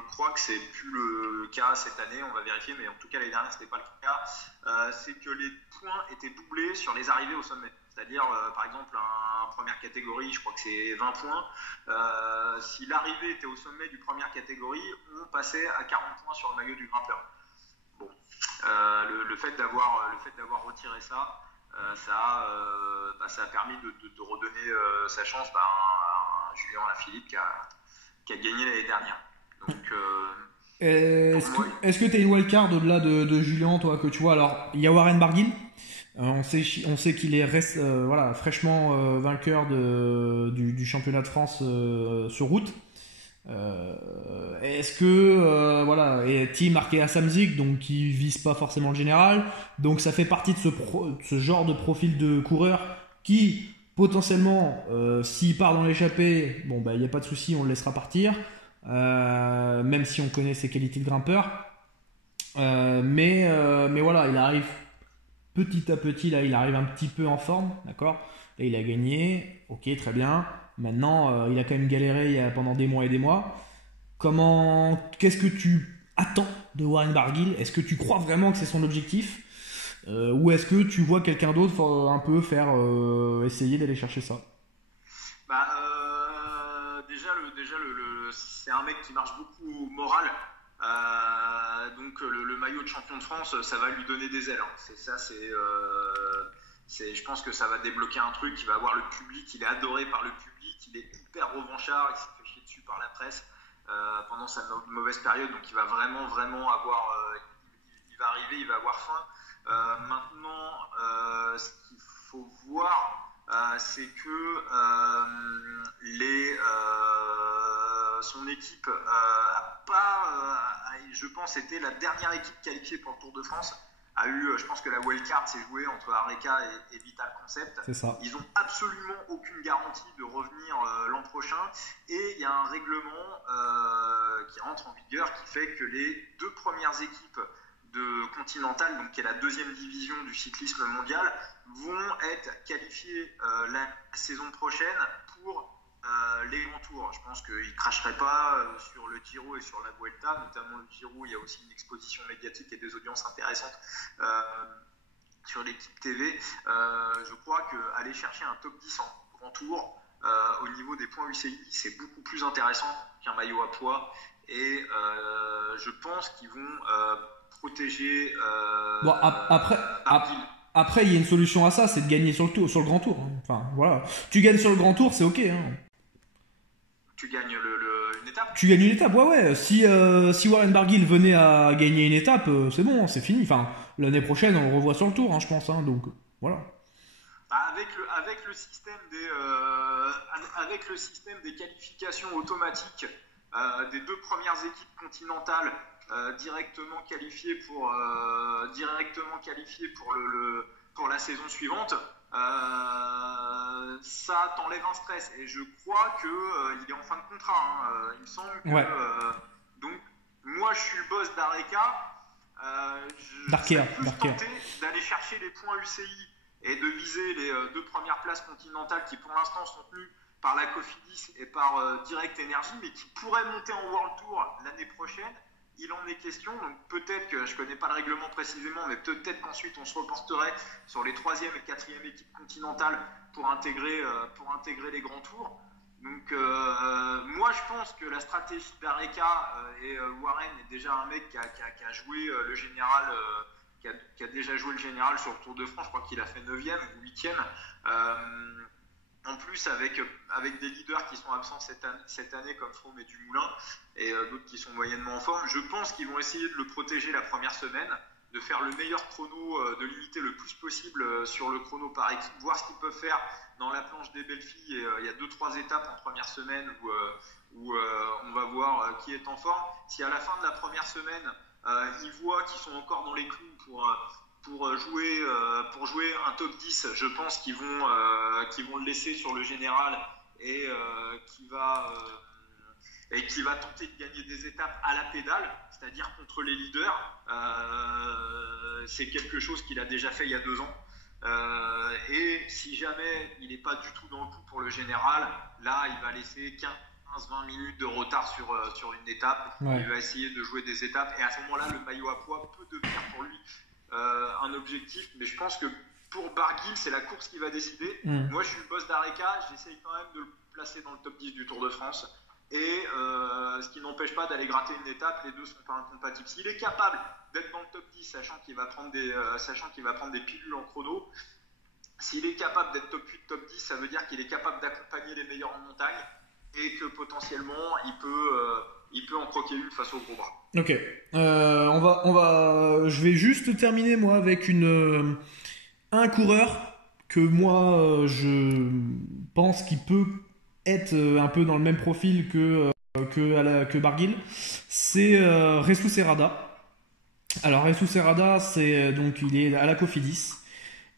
crois que c'est plus le cas cette année, on va vérifier, mais en tout cas l'année dernière c'était pas le cas, c'est que les points étaient doublés sur les arrivées au sommet. C'est-à-dire, par exemple, en première catégorie, je crois que c'est 20 points. Si l'arrivée était au sommet du première catégorie, on passait à 40 points sur le maillot du grimpeur. Bon, le fait d'avoir retiré ça, ça a permis de redonner sa chance à Julien Alaphilippe qui a gagné l'année dernière. Donc, est-ce que tu as une wildcard au-delà de Julien, toi, que tu vois? Alors, il y a Warren Barguil. On sait qu'il est fraîchement vainqueur du championnat de France sur route. Est-ce que et team marqué à Samsic, donc qui vise pas forcément le général, donc ça fait partie de ce genre de profil de coureur qui Potentiellement, s'il part dans l'échappée, bon, bah, il n'y a pas de souci, on le laissera partir. Même si on connaît ses qualités de grimpeur. Mais voilà, il arrive petit à petit, là, il arrive un petit peu en forme, d'accord. Là, il a gagné, ok, très bien. Maintenant, il a quand même galéré pendant des mois et des mois. Qu'est-ce que tu attends de Warren Barguil? Est-ce que tu crois vraiment que c'est son objectif? Ou est-ce que tu vois quelqu'un d'autre un peu faire essayer d'aller chercher ça? Bah, déjà c'est un mec qui marche beaucoup au moral. Donc le maillot de champion de France, ça va lui donner des ailes. Hein. Je pense que ça va débloquer un truc. Il va avoir le public, il est adoré par le public, il est hyper revanchard, il s'est fait chier dessus par la presse pendant sa mauvaise période. Donc il va vraiment avoir, il va arriver, il va avoir faim. Maintenant, ce qu'il faut voir, c'est que son équipe a pas, je pense, été la dernière équipe qualifiée pour le Tour de France. Je pense que la wildcard s'est jouée entre Areca et Vital Concept. C'est ça. Ils n'ont absolument aucune garantie de revenir l'an prochain. Et il y a un règlement qui rentre en vigueur qui fait que les 2 premières équipes de Continental, donc qui est la 2e division du cyclisme mondial, vont être qualifiées la saison prochaine pour les grands tours. Je pense qu'ils ne cracheraient pas sur le Giro et sur la Vuelta, notamment le Giro. Il y a aussi une exposition médiatique et des audiences intéressantes sur l'équipe TV. Je crois qu'aller chercher un top 10 en grand tour au niveau des points UCI, c'est beaucoup plus intéressant qu'un maillot à poids. Et je pense qu'ils vont protéger bon, après, il y a une solution à ça, c'est de gagner sur le grand tour. Hein. Enfin, voilà. Tu gagnes sur le grand tour, c'est ok. Hein. Tu gagnes une étape. Tu gagnes une étape, ouais. Si Warren Barguil venait à gagner une étape, c'est bon, c'est fini. Enfin, l'année prochaine, on le revoit sur le tour, hein, je pense. Hein, donc, voilà. Avec le système des qualifications automatiques des 2 premières équipes continentales directement qualifiées pour la saison suivante, ça t'enlève un stress. Et je crois qu'il est en fin de contrat. Hein. Il me semble que. Ouais. Donc, moi, je suis le boss d'Areca. Je serais plus tenté d'aller chercher les points UCI et de viser les 2 premières places continentales qui, pour l'instant, sont tenues par la Cofidis et par Direct Energy, mais qui pourraient monter en World Tour l'année prochaine. Il en est question, donc peut-être que je ne connais pas le règlement précisément, mais peut-être qu'ensuite on se reporterait sur les 3e et 4e équipes continentales pour intégrer les grands tours. Donc moi je pense que la stratégie d'Areca et Warren est déjà un mec qui a joué le général, qui a déjà joué le général sur le Tour de France. Je crois qu'il a fait 9e ou 8e. En plus, avec des leaders qui sont absents cette année, comme Froome et Dumoulin, et d'autres qui sont moyennement en forme, je pense qu'ils vont essayer de le protéger la première semaine, de faire le meilleur chrono, de limiter le plus possible sur le chrono par équipe, voir ce qu'ils peuvent faire dans la planche des belles filles. Et, il y a 2-3 étapes en première semaine où on va voir qui est en forme. Si à la fin de la première semaine, ils voient qu'ils sont encore dans les clous pour jouer un top 10, je pense qu'ils vont le laisser sur le général et qui va tenter de gagner des étapes à la pédale, c'est-à-dire contre les leaders. C'est quelque chose qu'il a déjà fait il y a 2 ans. Et si jamais il n'est pas du tout dans le coup pour le général, là il va laisser 15-20 minutes de retard sur une étape. Ouais. Il va essayer de jouer des étapes et à ce moment-là le maillot à poids peut devenir pour lui un objectif, mais je pense que pour Barguil c'est la course qui va décider. Moi je suis le boss d'Areca, j'essaye quand même de le placer dans le top 10 du Tour de France et ce qui n'empêche pas d'aller gratter une étape. Les deux sont pas incompatibles. S'il est capable d'être dans le top 10 sachant qu'il va prendre des pilules en chrono, s'il est capable d'être top 8, top 10, ça veut dire qu'il est capable d'accompagner les meilleurs en montagne et que potentiellement il peut en croquer une face au gros bras. Ok, je vais juste terminer moi avec un coureur que moi je pense qu'il peut être un peu dans le même profil que Barguil. C'est Jesus Herrada. Alors Jesus Herrada, c'est donc il est à la Cofidis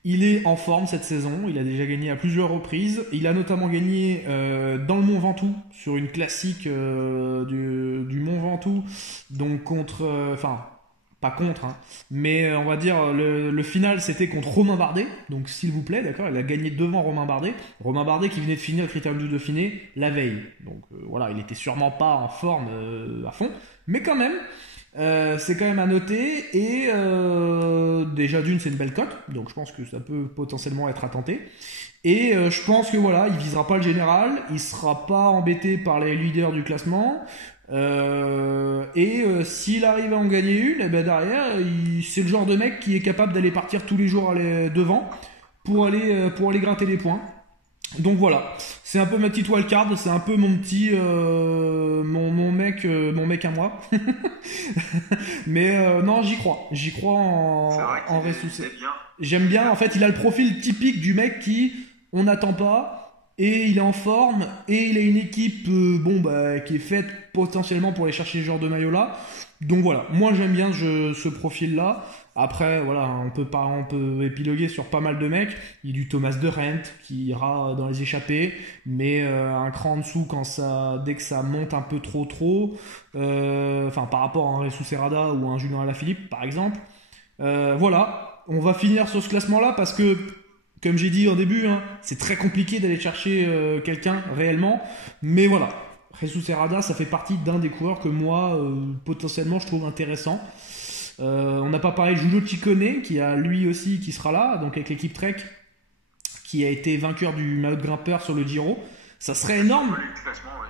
Il est en forme cette saison, il a déjà gagné à plusieurs reprises. Il a notamment gagné dans le Mont Ventoux, sur une classique du Mont Ventoux, donc pas contre, hein, mais on va dire le final c'était contre Romain Bardet, donc s'il vous plaît, d'accord, il a gagné devant Romain Bardet qui venait de finir le Critérium du Dauphiné la veille, donc voilà, il était sûrement pas en forme à fond, mais quand même. C'est quand même à noter et déjà d'une c'est une belle cote, donc je pense que ça peut potentiellement être à tenter et je pense que voilà, il visera pas le général, il sera pas embêté par les leaders du classement s'il arrive à en gagner une, et ben derrière c'est le genre de mec qui est capable d'aller partir tous les jours devant pour aller gratter les points. Donc voilà, c'est un peu ma petite wildcard, c'est un peu mon petit mon mec à moi. Mais non, j'y crois en Ressuscité. J'aime bien, en fait, il a le profil typique du mec qui on n'attend pas et il est en forme et il a une équipe qui est faite potentiellement pour aller chercher ce genre de maillot là. Donc voilà, moi j'aime bien ce profil là. Après, voilà, on peut épiloguer sur pas mal de mecs. Il y a du Thomas de Rent qui ira dans les échappées, mais un cran en dessous dès que ça monte un peu trop, par rapport à un Ressus Serrada ou un Julien Alaphilippe, par exemple. Voilà, on va finir sur ce classement-là parce que, comme j'ai dit en début, hein, c'est très compliqué d'aller chercher quelqu'un réellement, mais voilà. Ressus Serrada, ça fait partie d'un des coureurs que moi, potentiellement, je trouve intéressant. On n'a pas parlé de Giulio Ciccone qui sera là, donc avec l'équipe Trek, qui a été vainqueur du maillot de grimpeur sur le Giro. Ça serait énorme.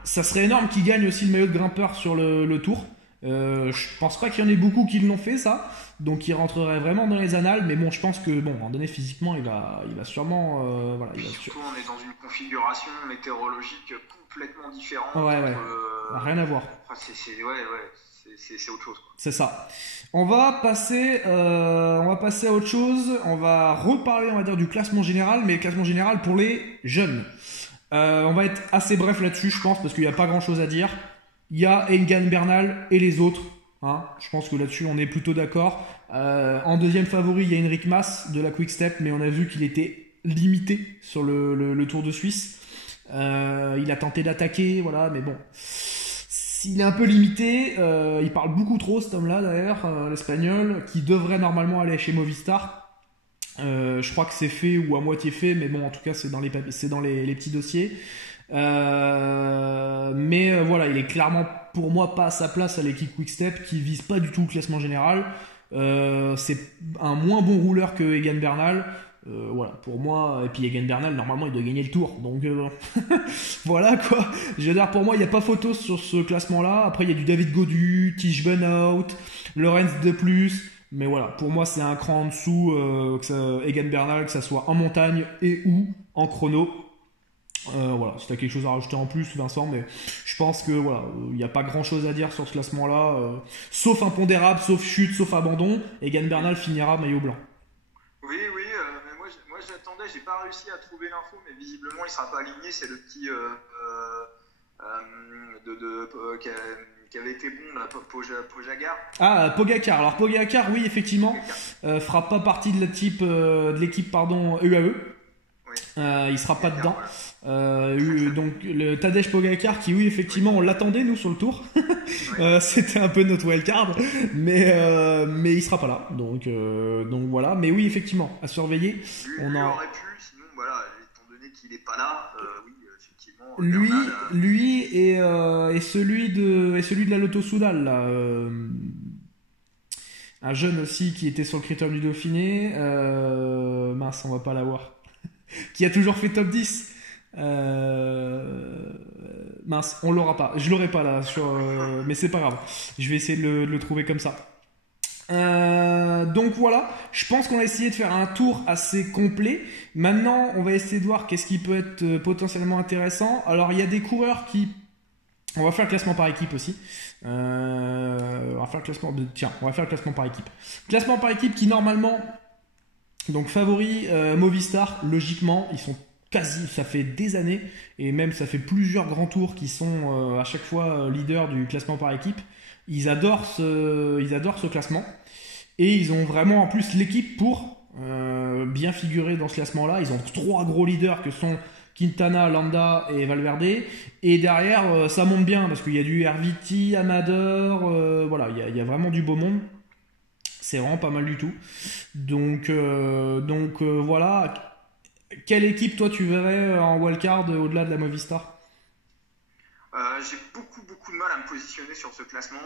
Ça serait énorme qu'il gagne aussi le maillot de grimpeur sur le Tour. Je pense pas qu'il y en ait beaucoup qui l'ont fait, ça, donc il rentrerait vraiment dans les annales, mais bon, je pense que à un moment donné physiquement il va sûrement surtout on est dans une configuration météorologique complètement différente. Rien à voir. C'est autre chose, quoi. C'est ça. On va passer à autre chose. On va reparler, on va dire, du classement général, mais le classement général pour les jeunes. On va être assez bref là-dessus, je pense, parce qu'il n'y a pas grand-chose à dire. Il y a Egan Bernal et les autres. Hein. Je pense que là-dessus, on est plutôt d'accord. En deuxième favori, il y a Enric Mas de la Quick Step, mais on a vu qu'il était limité sur le Tour de Suisse. Il a tenté d'attaquer, voilà, mais bon... Il est un peu limité, il parle beaucoup trop cet homme-là d'ailleurs, l'espagnol, qui devrait normalement aller chez Movistar. Je crois que c'est fait ou à moitié fait, mais bon, en tout cas c'est dans les petits dossiers. Mais voilà, il est clairement pour moi pas à sa place à l'équipe Quick-Step, qui vise pas du tout le classement général. C'est un moins bon rouleur que Egan Bernal. Voilà, pour moi, et puis Egan Bernal, normalement il doit gagner le Tour, donc voilà quoi. Je veux dire, pour moi il n'y a pas photo sur ce classement là. Après il y a du David Gaudu, Tige Benoît, Lorenz de plus, mais voilà, pour moi c'est un cran en dessous Egan Bernal, que ça soit en montagne et ou en chrono. Voilà, si t'as quelque chose à rajouter en plus, Vincent, mais je pense que voilà, il n'y a pas grand chose à dire sur ce classement là, sauf impondérable, sauf chute, sauf abandon. Egan Bernal finira maillot blanc. J'attendais, j'ai pas réussi à trouver l'info, mais visiblement il sera pas aligné. C'est le petit qui avait été bon, là, Pogacar. Ah, Pogacar. Alors Pogacar, oui, effectivement, fera pas partie de l'équipe UAE. Oui. Il sera pas dedans. Donc le Tadej Pogacar qui, oui, effectivement, on l'attendait nous sur le Tour. C'était un peu notre wildcard, mais il sera pas là. Donc voilà. Mais oui, effectivement, à surveiller. Lui aurait pu, sinon voilà, étant donné qu'il est pas là, oui, effectivement. Lui et celui de la Lotto Soudal là. Un jeune aussi qui était sur le Critérium du Dauphiné. Mince, on va pas l'avoir. Qui a toujours fait top 10. Mince, on l'aura pas. Je l'aurai pas là, mais c'est pas grave. Je vais essayer de le trouver comme ça. Donc voilà, je pense qu'on a essayé de faire un tour assez complet. Maintenant, on va essayer de voir qu'est-ce qui peut être potentiellement intéressant. Alors, il y a des coureurs qui... On va faire le classement par équipe aussi. On va faire le classement par équipe. Classement par équipe qui normalement... Donc favori Movistar, logiquement, ils sont ça fait des années, et même ça fait plusieurs grands tours qui sont à chaque fois leaders du classement par équipe. Ils adorent ce classement, et ils ont vraiment en plus l'équipe pour bien figurer dans ce classement-là. Ils ont 3 gros leaders que sont Quintana, Landa et Valverde. Et derrière, ça monte bien parce qu'il y a du RVT, Amador, voilà, il y a vraiment du beau monde. C'est vraiment pas mal du tout. Donc voilà. Quelle équipe, toi, tu verrais en wildcard au-delà de la Movistar? J'ai beaucoup de mal à me positionner sur ce classement.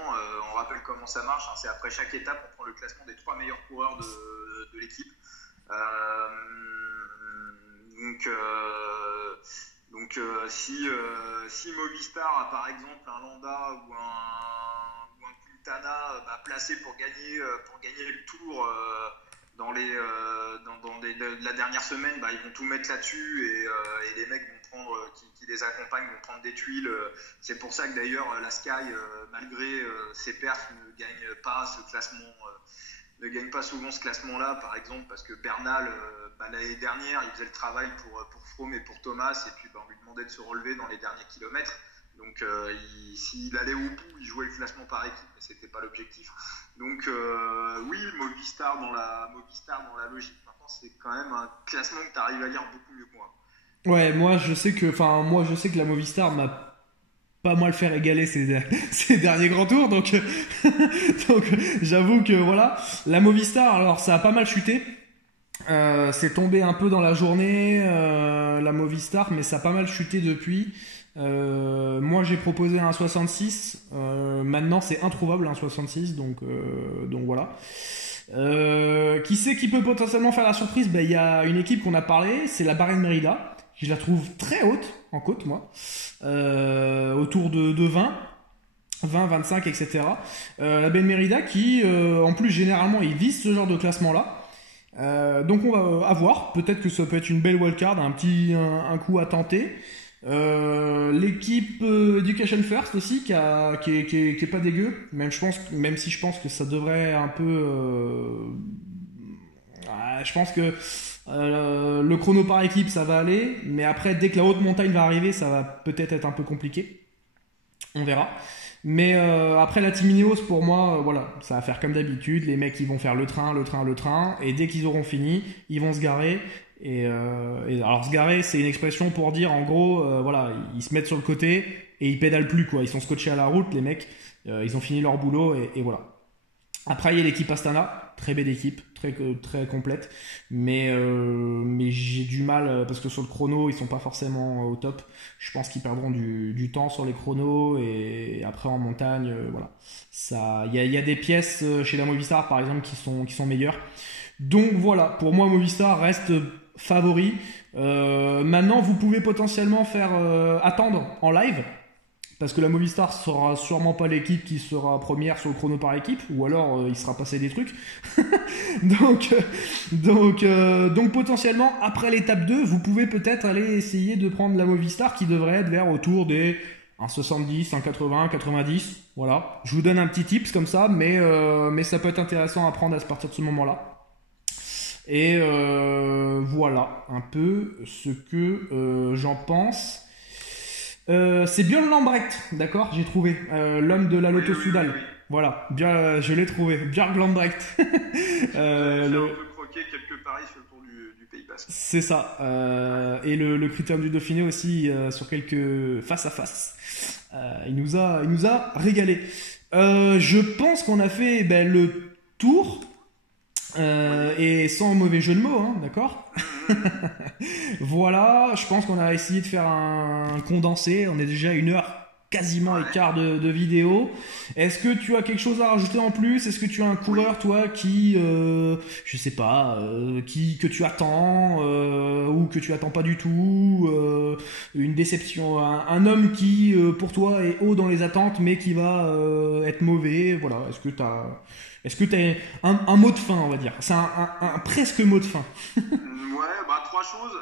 On rappelle comment ça marche, hein. C'est après chaque étape, on prend le classement des 3 meilleurs coureurs de l'équipe. Si Movistar a par exemple un Landa ou un Quintana placé pour gagner le tour la dernière semaine, ils vont tout mettre là-dessus et les mecs vont prendre, qui les accompagnent vont prendre des tuiles. C'est pour ça que d'ailleurs la Sky, malgré ses perfs, ne gagne pas ce classement. Ne gagne pas souvent ce classement-là, par exemple, parce que Bernal, l'année dernière, il faisait le travail pour Froome et pour Thomas, et puis on lui demandait de se relever dans les derniers kilomètres. Donc, s'il allait au bout, il jouait le classement par équipe, mais c'était pas l'objectif. Donc, oui, Movistar dans la logique. Maintenant, c'est quand même un classement que tu arrives à lire beaucoup mieux que moi. Ouais, moi je sais que la Movistar m'a pas mal fait régaler ces derniers grands tours, donc j'avoue que voilà, la Movistar, alors ça a pas mal chuté. C'est tombé un peu dans la journée, la Movistar, mais ça a pas mal chuté depuis. Moi j'ai proposé un 66, maintenant c'est introuvable un 66, donc voilà. Qui c'est qui peut potentiellement faire la surprise? Il y a une équipe qu'on a parlé, c'est la Bahreïn Merida. Je la trouve très haute en côte, moi, autour de 20, 25, etc. La Ben Merida qui, en plus, généralement, ils visent ce genre de classement-là. Donc on va voir. Peut-être que ça peut être une belle wildcard, un coup à tenter. L'équipe Education First aussi, qui est pas dégueu. Même si je pense que ça devrait un peu. Je pense que le chrono par équipe ça va aller, mais après dès que la haute montagne va arriver, ça va peut-être être un peu compliqué. On verra. Mais après la Team Ineos, pour moi, voilà, ça va faire comme d'habitude. Les mecs ils vont faire le train, et dès qu'ils auront fini, ils vont se garer. Et alors se garer, c'est une expression pour dire en gros, voilà, ils se mettent sur le côté et ils pédalent plus quoi. Ils sont scotchés à la route, les mecs. Ils ont fini leur boulot et voilà. Après il y a l'équipe Astana, très belle équipe, très complète, mais j'ai du mal parce que sur le chrono ils sont pas forcément au top. Je pense qu'ils perdront du temps sur les chronos et après en montagne, voilà. Ça, il y a des pièces chez la Movistar par exemple qui sont meilleures. Donc voilà, pour moi Movistar reste favori. Maintenant vous pouvez potentiellement faire attendre en live. Parce que la Movistar sera sûrement pas l'équipe qui sera première sur le chrono par équipe, ou alors il sera passé des trucs. donc potentiellement après l'étape 2, vous pouvez peut-être aller essayer de prendre la Movistar qui devrait être vers autour des 1,70, 1,80, 90. Voilà, je vous donne un petit tips comme ça, mais ça peut être intéressant à prendre à partir de ce moment-là. Et voilà un peu ce que j'en pense. C'est Björn Lambrecht, d'accord, j'ai trouvé l'homme de la Lotto Soudal. Oui. Voilà, bien, je l'ai trouvé, Björn Lambrecht. On peut croquer quelques paris sur le tour du Pays Basque. C'est ça. Et le Critérium du Dauphiné aussi sur quelques face à face. Il nous a régalé. Je pense qu'on a fait le tour. Et sans mauvais jeu de mots, hein, d'accord. Voilà, je pense qu'on a essayé de faire un condensé. On est déjà à 1 heure quasiment et quart de vidéo. Est-ce que tu as quelque chose à rajouter en plus? Est-ce que tu as un coureur, toi, qui, je sais pas, que tu attends ou que tu attends pas du tout, une déception, un homme qui, pour toi, est haut dans les attentes, mais qui va être mauvais. Voilà. Est-ce que tu as un mot de fin, on va dire? C'est un presque mot de fin. Ouais, 3 choses.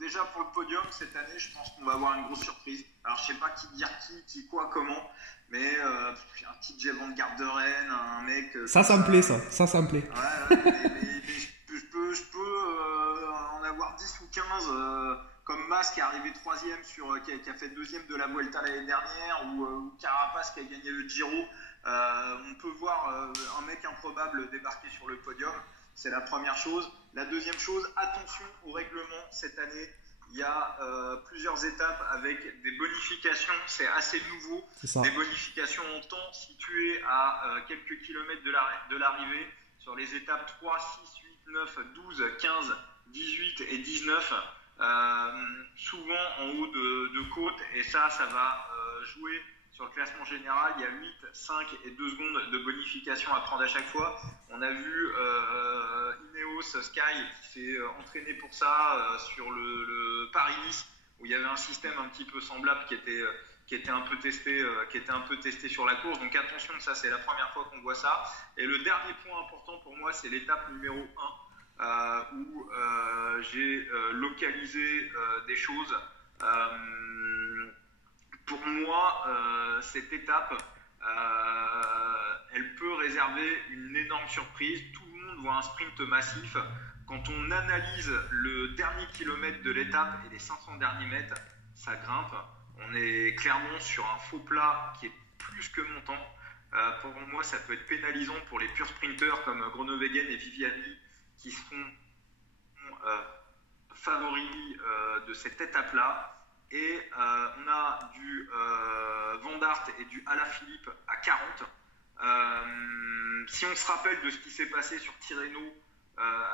Déjà pour le podium, cette année, je pense qu'on va avoir une grosse surprise. Alors, je sais pas qui dire qui, quoi, comment, mais un petit TJ Van Garderen, un mec... Ça me plaît, ça me plaît. Ouais, mais je peux en avoir 10 ou 15, comme Mas qui est arrivé 3ème, qui a fait 2ème de la Vuelta l'année dernière, ou Carapaz qui a gagné le Giro. On peut voir un mec improbable débarquer sur le podium. c'est la première chose. La deuxième chose, attention au règlement cette année. Il y a plusieurs étapes avec des bonifications, c'est assez nouveau. Des bonifications en temps. Si tu es à quelques kilomètres de l'arrivée, sur les étapes 3, 6, 8, 9, 12, 15, 18 et 19, souvent en haut de côte, et ça va jouer sur le classement général. Il y a 8, 5 et 2 secondes de bonification à prendre à chaque fois. On a vu Ineos Sky qui s'est entraîné pour ça sur le Paris-Nice, où il y avait un système un petit peu semblable qui était un peu testé sur la course. Donc attention, ça c'est la première fois qu'on voit ça. Et le dernier point important pour moi, c'est l'étape numéro 1, où j'ai localisé des choses. Pour moi, cette étape, elle peut réserver une énorme surprise. Tout le monde voit un sprint massif. Quand on analyse le dernier kilomètre de l'étape et les 500 derniers mètres, ça grimpe. On est clairement sur un faux plat qui est plus que montant. Pour moi, ça peut être pénalisant pour les purs sprinteurs comme Groenewegen et Viviani, qui seront favoris de cette étape-là. Et on a du Van Aert et du Alaphilippe à 40. Si on se rappelle de ce qui s'est passé sur Tirreno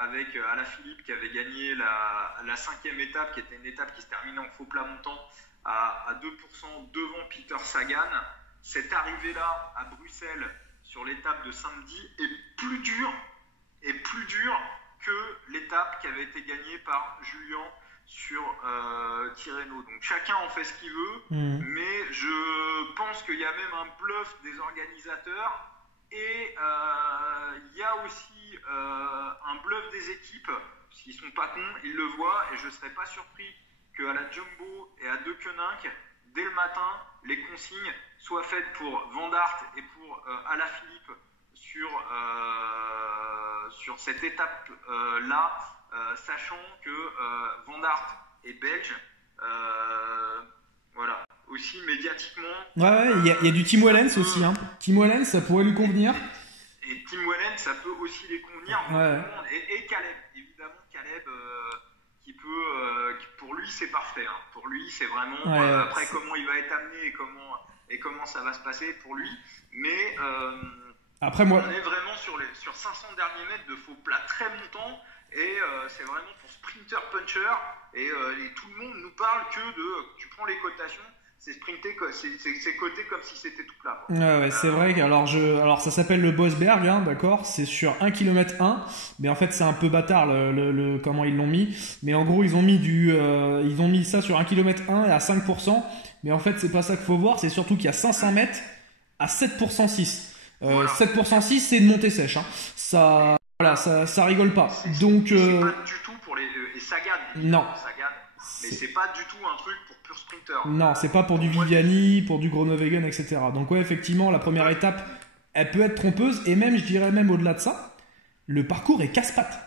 avec Alaphilippe qui avait gagné la 5e étape, qui était une étape qui se terminait en faux plat montant à 2% devant Peter Sagan, cette arrivée-là à Bruxelles sur l'étape de samedi est plus dure que l'étape qui avait été gagnée par Julien sur Tirreno. Donc chacun en fait ce qu'il veut, mais je pense qu'il y a même un bluff des organisateurs et il y a aussi un bluff des équipes. S'ils sont pas cons, ils le voient, et je ne serais pas surpris qu'à la Jumbo et à De Koninck, dès le matin, les consignes soient faites pour Van Aert et pour Alaphilippe sur cette étape-là. Sachant que Van Aert est belge, voilà. Aussi médiatiquement. Ouais, il y a du Tim Wellens aussi. Hein. Tim Wellens, ça pourrait lui convenir. Et Tim Wellens, ça peut aussi les convenir. Ouais. Et Caleb, évidemment, Caleb, qui pour lui, c'est parfait. Hein. Pour lui, c'est vraiment. Après, comment il va être amené et comment ça va se passer pour lui. Mais après, moi, on est vraiment sur 500 derniers mètres de faux plat très montants. Et c'est vraiment pour sprinter puncher, et tout le monde nous parle tu prends les cotations, c'est sprinté, c'est coté comme si c'était tout plat. Ouais, c'est vrai que alors ça s'appelle le Bosberg, hein, d'accord, c'est sur 1 km 1, mais en fait c'est un peu bâtard comment ils l'ont mis, mais en gros ils ont mis ça sur 1 km 1 et à 5%, mais en fait c'est pas ça qu'il faut voir, c'est surtout qu'il y a 500 mètres à 7% 6. Voilà. 7% 6 c'est une montée sèche, hein. Voilà, ça rigole pas. Donc c'est pas du tout pour et Sagan. Non. Sagan, mais c'est pas du tout un truc pour pur sprinter. Non, c'est pas pour du Viviani, pour du Groenewegen, etc. Donc ouais, effectivement, la première étape, elle peut être trompeuse, et même, je dirais même au-delà de ça, le parcours est casse-pattes.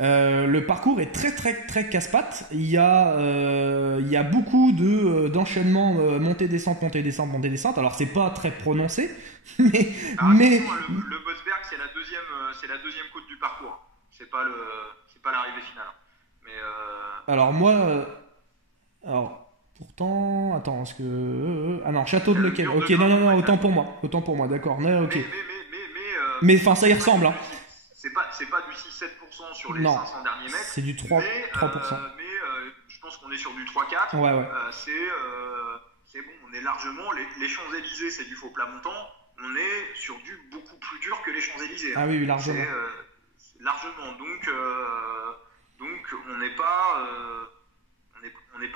Le parcours est très très très casse-pattes. Il y a beaucoup d'enchaînements montée-descente, montée-descente, montée-descente. Alors c'est pas très prononcé, mais le Bosberg c'est la deuxième côte du parcours. C'est pas l'arrivée finale. Mais alors moi pourtant attends, est-ce que ah non, Château de Lequel. OK, non, autant pour moi, d'accord. Non, OK. Mais enfin ça y ressemble, hein. C'est pas du 6-7% sur les 500 derniers mètres. C'est du 3%. Mais je pense qu'on est sur du 3-4. Ouais. C'est bon, on est largement. Les Champs-Élysées, c'est du faux plat montant. On est sur du beaucoup plus dur que les Champs-Élysées. Ah oui, largement. Largement. Donc on n'est pas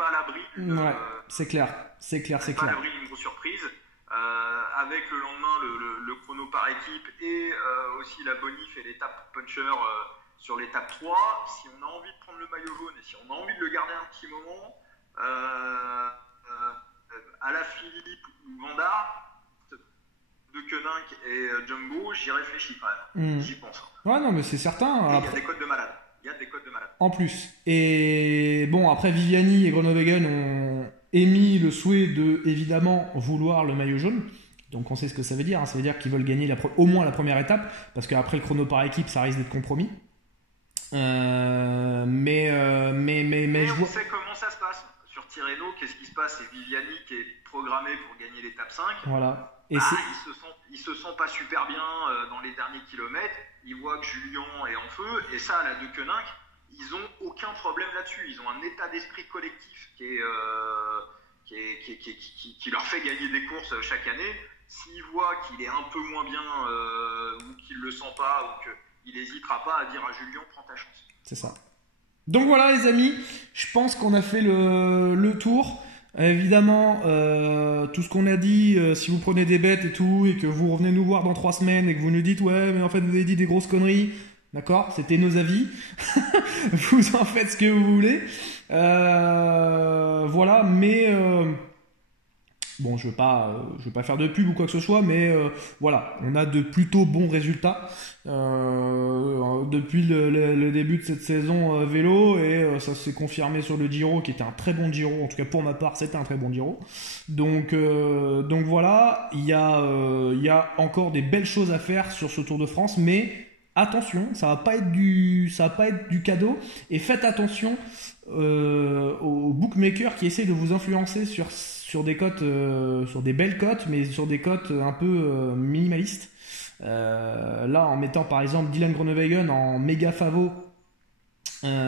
à l'abri. Ouais, c'est clair. Pas à l'abri d'une grosse surprise. Avec le lendemain le chrono par équipe et aussi la bonif et l'étape puncher sur l'étape 3. Si on a envie de prendre le maillot jaune et si on a envie de le garder un petit moment, Alaphilippe ou Van Aert, De Koninck et Jumbo, j'y réfléchis quand même. J'y pense. Ouais, non, mais c'est certain. Il y a des codes de malade. En plus. Et bon, après, Viviani et Groenewegen ont émis le souhait de, évidemment, vouloir le maillot jaune. Donc on sait ce que ça veut dire. Hein. Ça veut dire qu'ils veulent gagner au moins la première étape, parce qu'après le chrono par équipe, ça risque d'être compromis. Mais je on vois. sait comment ça se passe. Sur Tirreno, qu'est-ce qui se passe? C'est Viviani qui est programmé pour gagner l'étape 5. Voilà. Ils se sentent pas super bien dans les derniers kilomètres. Ils voient que Julien est en feu. Et ça, à la De Koninck, ils ont aucun problème là-dessus. Ils ont un état d'esprit collectif qui leur fait gagner des courses chaque année. S'ils voient qu'il est un peu moins bien ou qu'il le sent pas ou qu'il n'hésitera pas à dire à Julien, prends ta chance. C'est ça. Donc voilà les amis, je pense qu'on a fait le tour. Évidemment, tout ce qu'on a dit, si vous prenez des bêtes et tout, et que vous revenez nous voir dans 3 semaines et que vous nous dites ouais mais en fait vous avez dit des grosses conneries, d'accord, c'était nos avis, vous en faites ce que vous voulez. Voilà, mais bon, je veux pas faire de pub ou quoi que ce soit, mais voilà, on a de plutôt bons résultats depuis le début de cette saison vélo, et ça s'est confirmé sur le Giro, qui était un très bon Giro. En tout cas pour ma part, c'était un très bon Giro. Donc voilà, il y a encore des belles choses à faire sur ce Tour de France, mais attention, ça va pas être du cadeau, et faites attention aux bookmakers qui essaient de vous influencer sur des cotes, sur des belles cotes, mais sur des cotes un peu minimalistes. Là, en mettant par exemple Dylan Groenewegen en méga favo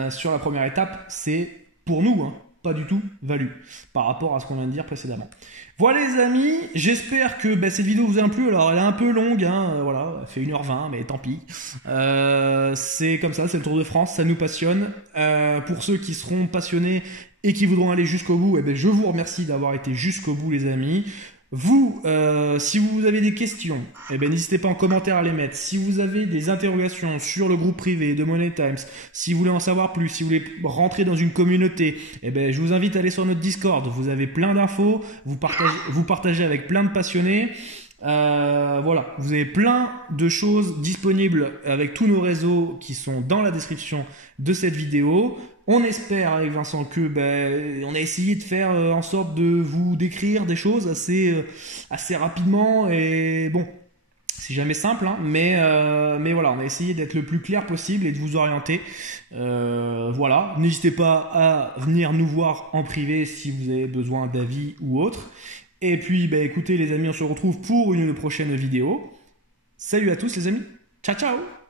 sur la première étape, c'est pour nous pas du tout value par rapport à ce qu'on vient de dire précédemment. Voilà les amis, j'espère que cette vidéo vous a plu. Alors elle est un peu longue, voilà, elle fait 1h20, mais tant pis. C'est comme ça, c'est le Tour de France, ça nous passionne. Pour ceux qui seront passionnés et qui voudront aller jusqu'au bout, je vous remercie d'avoir été jusqu'au bout les amis. Vous, si vous avez des questions, n'hésitez pas en commentaire à les mettre. Si vous avez des interrogations sur le groupe privé de Money Times, si vous voulez en savoir plus, si vous voulez rentrer dans une communauté, je vous invite à aller sur notre Discord. Vous avez plein d'infos, vous partagez avec plein de passionnés. Voilà, vous avez plein de choses disponibles avec tous nos réseaux qui sont dans la description de cette vidéo. On espère avec Vincent que on a essayé de faire en sorte de vous décrire des choses assez rapidement, et bon, c'est jamais simple, mais voilà, on a essayé d'être le plus clair possible et de vous orienter. Voilà, n'hésitez pas à venir nous voir en privé si vous avez besoin d'avis ou autre. Et puis écoutez les amis, on se retrouve pour une prochaine vidéo. Salut à tous les amis, ciao ciao.